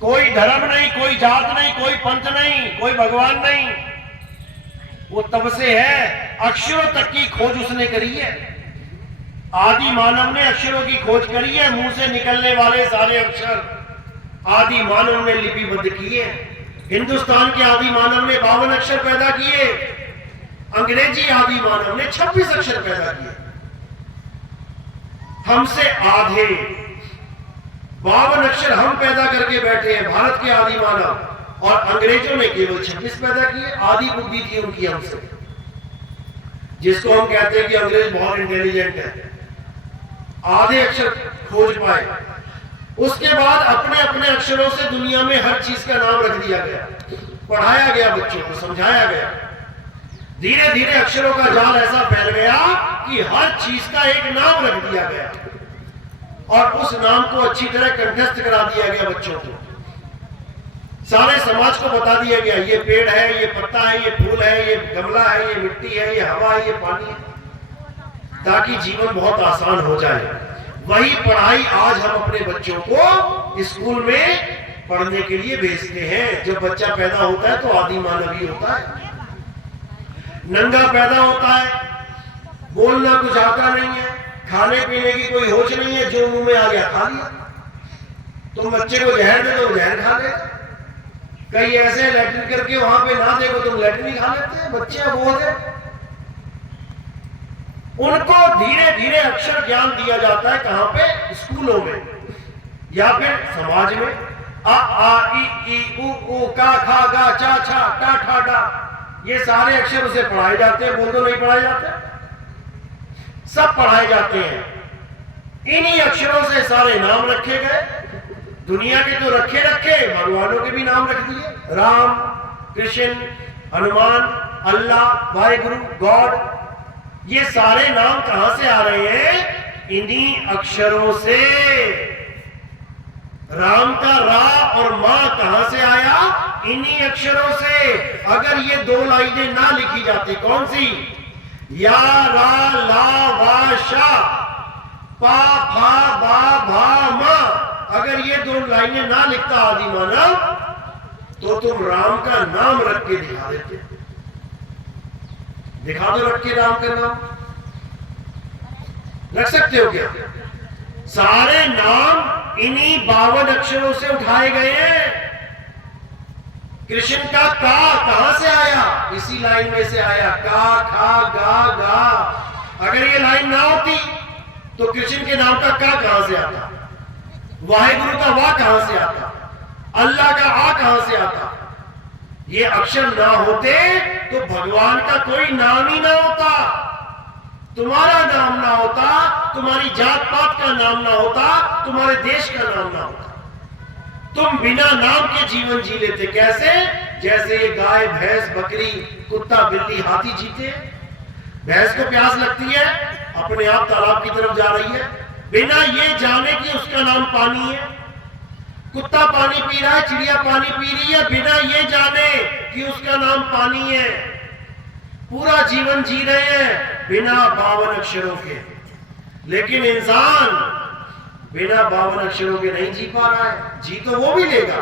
कोई धर्म नहीं, कोई जात नहीं, कोई पंथ नहीं, कोई भगवान नहीं, वो तब से है। अक्षरों तक की खोज उसने करी है। आदि मानव ने अक्षरों की खोज करी है। मुंह से निकलने वाले सारे अक्षर आदि मानव ने लिपिबद्ध किए। हिंदुस्तान के आदि मानव ने 52 अक्षर पैदा किए। अंग्रेजी आदि मानव ने 26 अक्षर पैदा किए। हमसे आधे 52 अक्षर हम पैदा करके बैठे हैं, भारत के आदि मानव, और अंग्रेजों ने केवल 26 पैदा किए। आधी बुद्धि थी उनकी हमसे, जिसको हम कहते हैं कि अंग्रेज बहुत इंटेलिजेंट है। आधे अक्षर खोज पाए। उसके बाद अपने अपने अक्षरों से दुनिया में हर चीज का नाम रख दिया गया, पढ़ाया गया, बच्चों को समझाया गया। धीरे धीरे अक्षरों का जाल ऐसा फैल गया कि हर चीज का एक नाम रख दिया गया, और उस नाम को अच्छी तरह कंठस्थ करा दिया गया बच्चों को। सारे समाज को बता दिया गया, ये पेड़ है, ये पत्ता है, ये फूल है, ये गमला है, ये मिट्टी है, ये हवा है, ये पानी है, ताकि जीवन बहुत आसान हो जाए। वही पढ़ाई आज हम अपने बच्चों को स्कूल में पढ़ने के लिए भेजते हैं। जब बच्चा पैदा होता है तो आदि मानव ही होता है, नंगा पैदा होता है, बोलना कुछ आता नहीं है, खाने पीने की कोई होश नहीं है, जो मुंह में आ गया खा लिया। तुम बच्चे को जहर दे दो, जहर खा ले। कई ऐसे लैट्रिन करके वहां पे ना देखो तुम लैट्रिन ही खा लेते हैं, बच्चे अबोध है। उनको धीरे धीरे अक्षर ज्ञान दिया जाता है, कहां पे? स्कूलों में या फिर समाज में। आ आ ई उ का खा गा चा छा टा ठा डा, ये सारे अक्षर उसे पढ़ाए जाते हैं। बोल दो नहीं पढ़ाए जाते? सब पढ़ाए जाते हैं। इन्हीं अक्षरों से सारे नाम रखे गए। दुनिया के तो रखे रखे, भगवानों के भी नाम रख दिए। राम, कृष्ण, हनुमान, अल्लाह, वाहिगुरु, गॉड, ये सारे नाम कहां से आ रहे हैं? इन्हीं अक्षरों से। राम का रा और मां कहां से आया? इन्हीं अक्षरों से। अगर ये दो लाइनें ना लिखी जाती, कौन सी? या रा ला वा शा पा फा बा भा मा, अगर ये दो लाइनें ना लिखता आदि मानव, तो तुम राम का नाम रख के दिखा देते। दिखा दो रख के राम का नाम, रख सकते हो क्या? सारे नाम इन्हीं 52 अक्षरों से उठाए गए हैं। कृष्ण का का कहां से आया? इसी लाइन में से आया। का खा गा गा। अगर ये लाइन ना होती तो कृष्ण के नाम का का कहां से आता? वाहिगुरु का वाह कहां से आता? अल्लाह का आ कहां से आता? ये अक्षर ना होते तो भगवान का कोई नाम ही ना होता, तुम्हारा नाम ना होता, तुम्हारी जात पात का नाम ना होता, तुम्हारे देश का नाम ना होता। तुम बिना नाम के जीवन जी लेते। कैसे? जैसे ये गाय, भैंस, बकरी, कुत्ता, बिल्ली, हाथी जीते। भैंस को प्यास लगती है, अपने आप तालाब की तरफ जा रही है, बिना ये जाने कि उसका नाम पानी है। कुत्ता पानी पी रहा है, चिड़िया पानी पी रही है, बिना ये जाने कि उसका नाम पानी है। पूरा जीवन जी रहे हैं बिना 52 अक्षरों के। लेकिन इंसान बिना 52 अक्षरों के नहीं जी पा रहा है। जी तो वो भी लेगा।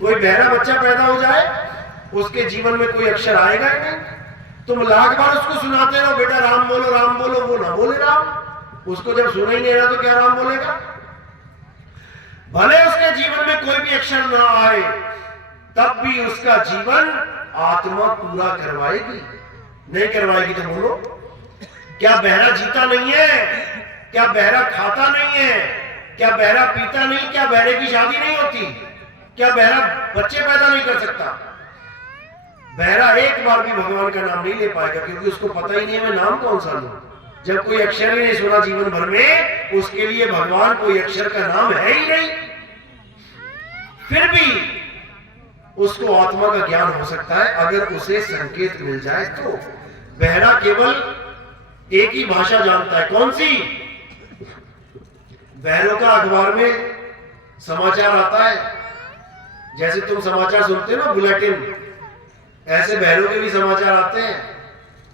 कोई बहरा बच्चा पैदा हो जाए, उसके जीवन में कोई अक्षर आएगा ही नहीं। तुम लाख बार उसको सुनाते रहो, बेटा राम बोलो, वो ना बोले राम। उसको जब सुना ही नहीं रहा तो क्या राम बोलेगा? भले उसके जीवन में कोई भी अक्षर ना आए, तब भी उसका जीवन आत्मा पूरा करवाएगी। नहीं करवाएगी तो बोलो, क्या बहरा जीता नहीं है? क्या बहरा खाता नहीं है? क्या बहरा पीता नहीं? क्या बहरे की शादी नहीं होती? क्या बहरा बच्चे पैदा नहीं कर सकता? बहरा एक बार भी भगवान का नाम नहीं ले पाएगा, क्योंकि उसको पता ही नहीं है मैं नाम कौन सा लूं। जब कोई अक्षर ही नहीं सुना जीवन भर में, उसके लिए भगवान कोई अक्षर का नाम है ही नहीं। फिर भी उसको आत्मा का ज्ञान हो सकता है अगर उसे संकेत मिल जाए तो। बहरा केवल एक ही भाषा जानता है, कौन सी? बहरों का अखबार में समाचार आता है, जैसे तुम समाचार सुनते हो ना बुलेटिन, ऐसे बहरों के भी समाचार आते हैं।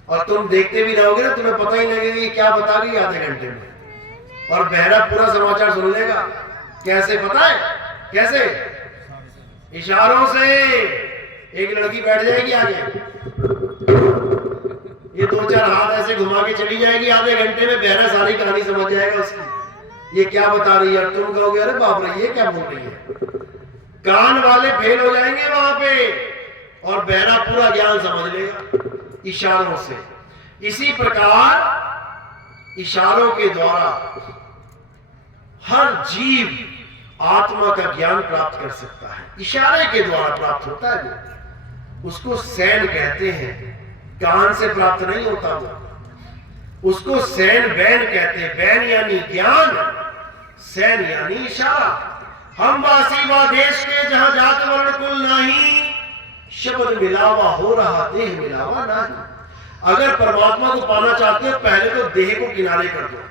और तुम देखते भी रहोगे ना, तुम्हें पता ही लगेगा कि क्या बता गई आधे घंटे में। और बहरा पूरा समाचार सुन लेगा। कैसे पता है? कैसे? इशारों से। एक लड़की बैठ जाएगी आगे, ये 2-4 हाथ ऐसे घुमा के चली जाएगी, आधे घंटे में बहरा सारी कहानी समझ जाएगा उसकी। ये क्या बता रही है? तुम कहोगे अरे बाप रे ये क्या बोल रही है। कान वाले फेल हो जाएंगे वहां पे, और बहरा पूरा ज्ञान समझ लेगा इशारों से। इसी प्रकार इशारों के द्वारा हर जीव आत्मा का ज्ञान प्राप्त कर सकता है। इशारे के द्वारा प्राप्त होता है वो। उसको सैन कहते हैं, कान से प्राप्त नहीं होता वो। उसको सैन बैन कहते हैं। बैन यानी ज्ञान, सैन यानी इशारा। हम वासी वा देश के जहां जात वर्ण कुल नहीं, शब्द मिलावा हो रहा देह मिलावा नहीं। अगर परमात्मा को पाना चाहते हो, पहले तो देह को किनारे कर दो।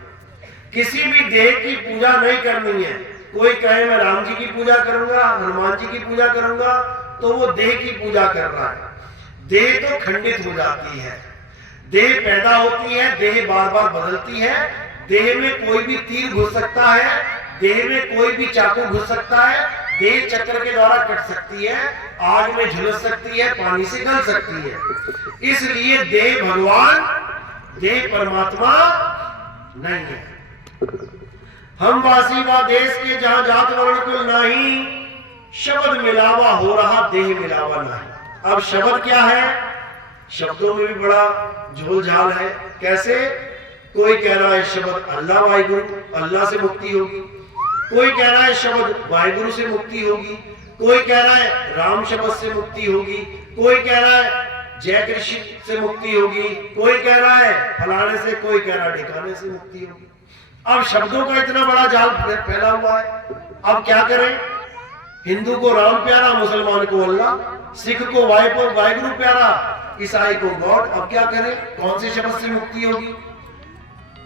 किसी भी देह की पूजा नहीं करनी है। कोई कहे मैं राम जी की पूजा करूंगा, हनुमान जी की पूजा करूंगा, तो वो देह की पूजा कर रहा है। देह तो खंडित हो जाती है, देह पैदा होती है, देह बार बार बदलती है। देह में कोई भी तीर घुस सकता है, देह में कोई भी चाकू घुस सकता है, देह चक्र के द्वारा कट सकती है, आग में झुलस सकती है, पानी से गल सकती है। इसलिए देह भगवान, देह परमात्मा नहीं है। हम वासी वा देश के जहां जात वर्ण कुल नहीं, शब्द मिलावा हो रहा, देह मिलावा नहीं। अब शब्द क्या है? शब्दों में भी बड़ा झोल झाल है। कैसे? कोई कह रहा है शब्द अल्लाह वाहिगुरु, अल्लाह से मुक्ति होगी। कोई कह रहा है शब्द वाहिगुरु से मुक्ति होगी। कोई कह रहा है राम शब्द से मुक्ति होगी। कोई कह रहा है जय कृष्ण से मुक्ति होगी। कोई कह रहा है फलाने से, कोई कह रहा है ढिकाने से मुक्ति होगी। अब शब्दों का इतना बड़ा जाल फैला हुआ है। अब क्या करें? हिंदू को राम प्यारा, मुसलमान को अल्लाह, सिख को वाहिगुरु प्यारा, ईसाई को गॉड। अब क्या करें? कौन से शब्द से मुक्ति होगी?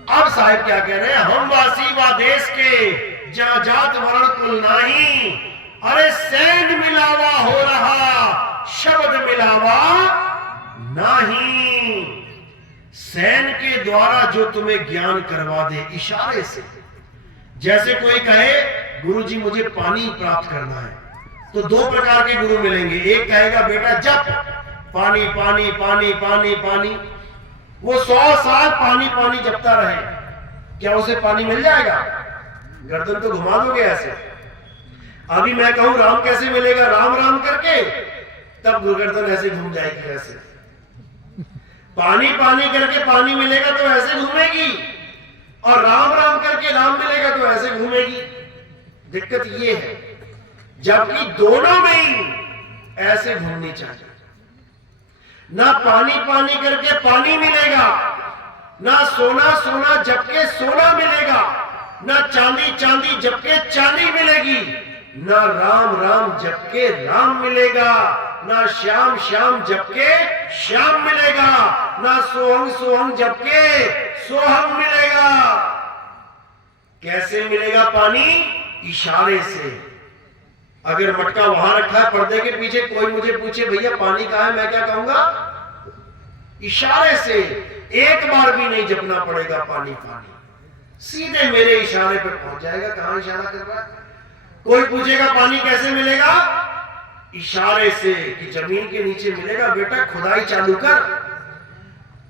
अब साहिब क्या कह रहे हैं? हम वासी व देश के जा जात वर्ण कुल नाही, अरे सैंध मिलावा हो रहा, शब्द मिलावा नहीं। सैन के द्वारा जो तुम्हें ज्ञान करवा दे इशारे से। जैसे कोई कहे गुरुजी मुझे पानी प्राप्त करना है, तो दो प्रकार के गुरु मिलेंगे। एक कहेगा बेटा जप, पानी पानी पानी पानी पानी। वो 100 साल पानी पानी जपता रहे, क्या उसे पानी मिल जाएगा? गर्दन तो घुमा दोगे ऐसे। अभी मैं कहूं राम कैसे मिलेगा? राम राम करके, तब गर्दन ऐसे घूम जाएगी ऐसे। पानी पानी करके पानी मिलेगा तो ऐसे घूमेगी, और राम राम करके राम मिलेगा तो ऐसे घूमेगी। दिक्कत ये है, जबकि दोनों में ही ऐसे घूमनी चाहिए। ना पानी पानी करके पानी मिलेगा, ना सोना सोना जबके सोना मिलेगा, ना चांदी चांदी जबके चांदी मिलेगी, ना राम राम जबके राम मिलेगा, ना श्याम श्याम जबके श्याम मिलेगा, ना सोहंग सोहंग जबके सोहंग मिलेगा। कैसे मिलेगा पानी? इशारे से। अगर मटका वहां रखा है पर्दे के पीछे, कोई मुझे पूछे भैया पानी कहां है, मैं क्या कहूंगा? इशारे से। एक बार भी नहीं जपना पड़ेगा पानी पानी, सीधे मेरे इशारे पर पहुंच जाएगा। कहां इशारा कर रहा है? कोई पूछेगा पानी कैसे मिलेगा? इशारे से कि जमीन के नीचे मिलेगा। बेटा खुदाई चालू कर,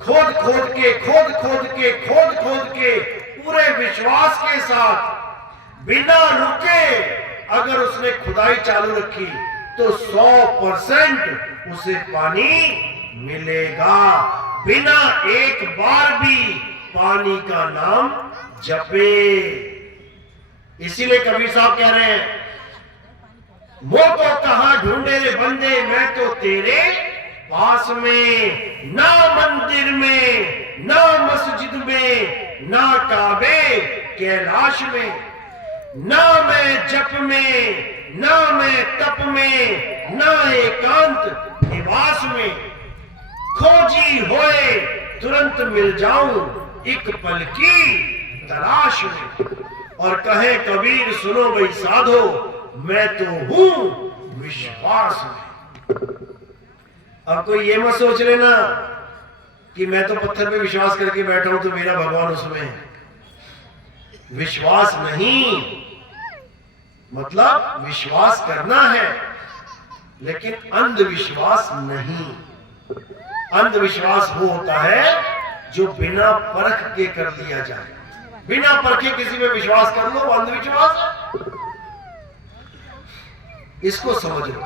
खोद खोद के खोद खोद के खोद खोद के पूरे विश्वास के साथ बिना रुके अगर उसने खुदाई चालू रखी तो 100% उसे पानी मिलेगा, बिना एक बार भी पानी का नाम जपे। इसीलिए कबीर साहब कह रहे हैं, वो तो कहां ढूंढे रे बंदे, मैं तो तेरे पास में, ना मंदिर में, ना मस्जिद में, ना काबे कैलाश में, ना मैं जप में, ना मैं तप में, ना एकांत निवास में। खोजी होए तुरंत मिल जाऊं एक पल की तलाश में। और कहे कबीर सुनो भाई साधो, मैं तो हूं विश्वास में। अब कोई ये मत सोच लेना कि मैं तो पत्थर पे विश्वास करके बैठा हूं तो मेरा भगवान उसमें है। विश्वास नहीं, मतलब विश्वास करना है लेकिन अंधविश्वास नहीं। अंधविश्वास वो होता है जो बिना परख के कर दिया जाए। बिना परखे किसी पे विश्वास कर लो, वो अंधविश्वास है। इसको समझ लो,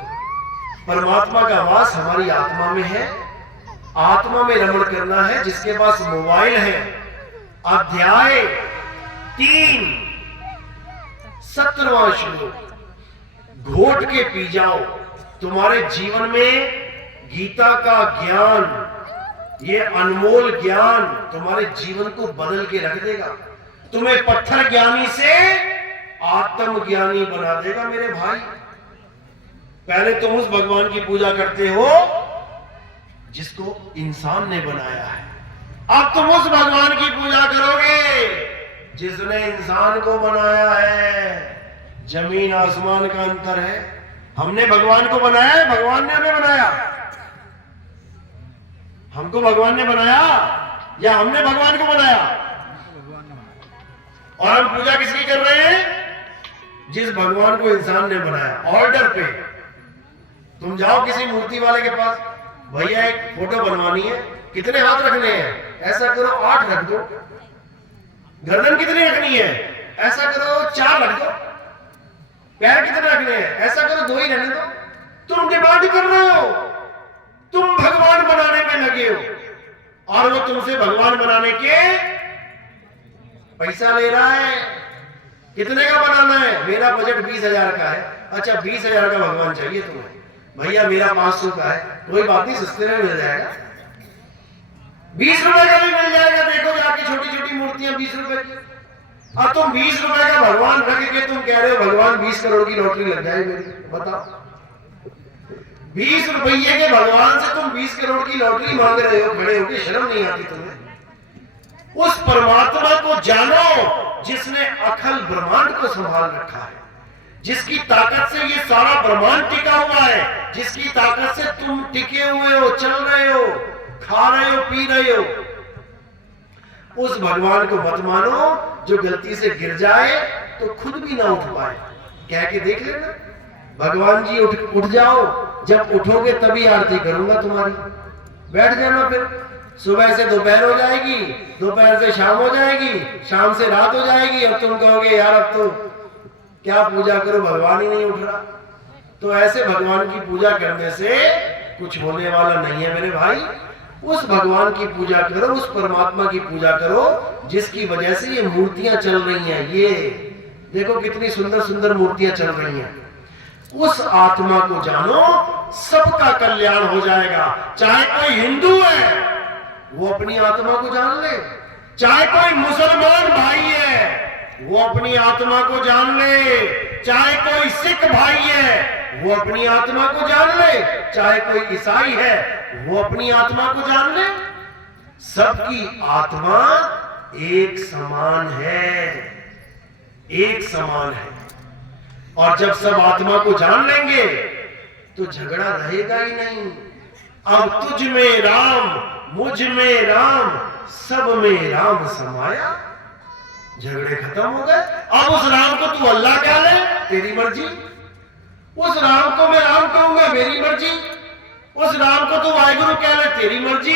परमात्मा का वास हमारी आत्मा में है। आत्मा में रमण करना है। जिसके पास मोबाइल है, अध्याय 3 17वां श्लोक घोट के पी जाओ। तुम्हारे जीवन में गीता का ज्ञान, ये अनमोल ज्ञान तुम्हारे जीवन को बदल के रख देगा। तुम्हें पत्थर ज्ञानी से आत्मज्ञानी बना देगा मेरे भाई। पहले तुम उस भगवान की पूजा करते हो जिसको इंसान ने बनाया है, अब तुम उस भगवान की पूजा करोगे जिसने इंसान को बनाया है। जमीन आसमान का अंतर है। हमने भगवान को बनाया है, भगवान ने हमें बनाया। हमको भगवान ने बनाया या हमने भगवान को बनाया? और हम पूजा किसकी कर रहे हैं? जिस भगवान को इंसान ने बनाया। ऑर्डर पे तुम जाओ किसी मूर्ति वाले के पास, भैया एक फोटो बनवानी है, कितने हाथ रखने हैं? ऐसा करो 8 रख दो। गर्दन कितनी रखनी है? ऐसा करो 4 रख दो। पैर कितने रखने हैं? ऐसा करो, 2 ही रहने दो। तुम डिमांड कर रहे हो, तुम भगवान बनाने में लगे हो और वो तुमसे भगवान बनाने के पैसा ले रहा है। कितने का बनाना है? मेरा बजट 20,000 का है। अच्छा, 20,000 का भगवान चाहिए तुम्हें? भैया मेरा 500 का है। कोई बात नहीं, सस्ते में मिल जाएगा, 20 रुपए का भी मिल जाएगा। देखो जाके छोटी छोटी मूर्तियां 20 रुपए की। और तुम 20 रुपए का भगवान रख के तुम कह रहे हो भगवान 20 करोड़ की लॉटरी लग जाए मेरी। बताओ, 20 रुपये के भगवान से तुम 20 करोड़ की लॉटरी मांग रहे हो खड़े होकर। शर्म नहीं आती तुम्हें? उस परमात्मा को जानो जिसने अखिल ब्रह्मांड को संभाल रखा है, जिसकी ताकत से ये सारा ब्रह्मांड टिका हुआ है, जिसकी ताकत से तुम टिके हुए हो, चल रहे हो, खा रहे हो, पी रहे हो। उस भगवान को मत मानो जो गलती से गिर जाए तो खुद भी ना उठ पाए। कह के देख लेना, भगवान जी उठ जाओ, जब उठोगे तभी आरती करूंगा तुम्हारी। बैठ जाना, फिर सुबह से दोपहर हो जाएगी, दोपहर से शाम हो जाएगी, शाम से रात हो जाएगी और तुम कहोगे यार अब तो क्या पूजा करो, भगवान ही नहीं उठ रहा। तो ऐसे भगवान की पूजा करने से कुछ होने वाला नहीं है मेरे भाई। उस भगवान की पूजा करो, उस परमात्मा की पूजा करो जिसकी वजह से ये मूर्तियां चल रही हैं। ये देखो कितनी सुंदर सुंदर मूर्तियां चल रही हैं। उस आत्मा को जानो, सबका कल्याण हो जाएगा। चाहे कोई हिंदू है वो अपनी आत्मा को जान ले, चाहे कोई मुसलमान भाई है वो अपनी आत्मा को जान ले, चाहे कोई सिख भाई है वो अपनी आत्मा को जान ले, चाहे कोई ईसाई है वो अपनी आत्मा को जान ले। सबकी आत्मा एक समान है, एक समान है। और जब सब आत्मा को जान लेंगे तो झगड़ा रहेगा ही नहीं। अब तुझ में राम, मुझ में राम, सब में राम समाया, झगड़े खत्म हो गए। अब उस राम को तू अल्लाह कह ले, तेरी मर्जी। उस राम को मैं राम कहूंगा, मेरी मर्जी। उस राम को तू वाहिगुरु कह ले, तेरी मर्जी।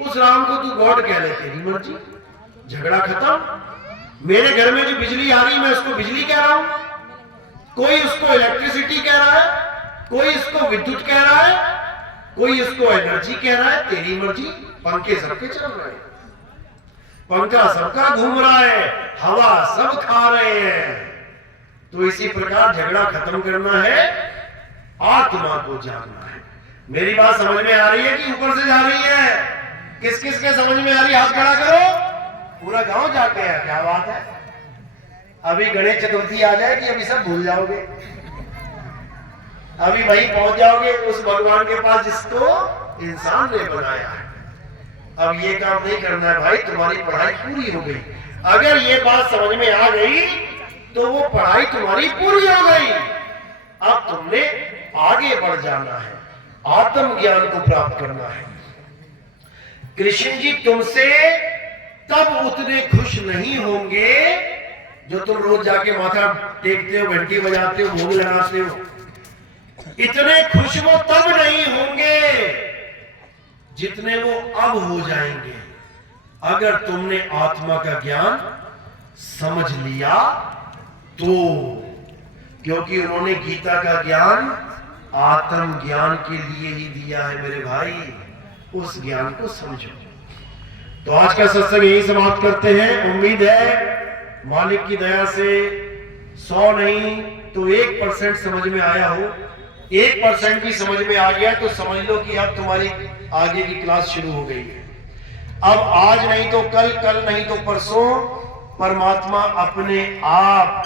उस राम को तू गॉड कह ले, तेरी मर्जी। झगड़ा खत्म। मेरे घर में जो बिजली आ रही मैं उसको बिजली कह रहा हूं, कोई उसको इलेक्ट्रिसिटी कह रहा है, कोई इसको विद्युत कह रहा है, कोई इसको एनर्जी कह रहा है, तेरी मर्जी। पंखे सबके चल रहे हैं, पंखा सबका घूम रहा है, हवा सब खा रहे हैं। तो इसी प्रकार झगड़ा खत्म करना है, आत्मा को जानना है। मेरी बात समझ में आ रही है कि ऊपर से जा रही है? किस किस के समझ में आ रही है? हाथ खड़ा करो। पूरा गांव जाग गया, क्या बात है। अभी गणेश चतुर्थी आ जाएगी, अभी सब भूल जाओगे, अभी वहीं पहुंच जाओगे उस भगवान के पास जिसको इंसान ने बनाया है। अब ये काम नहीं करना है भाई, तुम्हारी पढ़ाई पूरी हो गई। अगर ये बात समझ में आ गई तो वो पढ़ाई तुम्हारी पूरी हो गई। अब तुमने आगे बढ़ जाना है, आत्मज्ञान को प्राप्त करना है। कृष्ण जी तुमसे तब उतने खुश नहीं होंगे जो तुम रोज जाके माथा टेकते हो, घंटी बजाते हो, भोग लगाते हो। इतने खुश वो तब नहीं होंगे जितने वो अब हो जाएंगे अगर तुमने आत्मा का ज्ञान समझ लिया तो। क्योंकि उन्होंने गीता का ज्ञान आत्म ज्ञान के लिए ही दिया है मेरे भाई। उस ज्ञान को समझो। तो आज का सत्संग यही समाप्त करते हैं। उम्मीद है मालिक की दया से 100 नहीं तो 1% समझ में आया हो। 1% भी समझ में आ गया तो समझ लो कि अब तुम्हारी आगे की क्लास शुरू हो गई है। अब आज नहीं तो कल, कल नहीं तो परसों परमात्मा अपने आप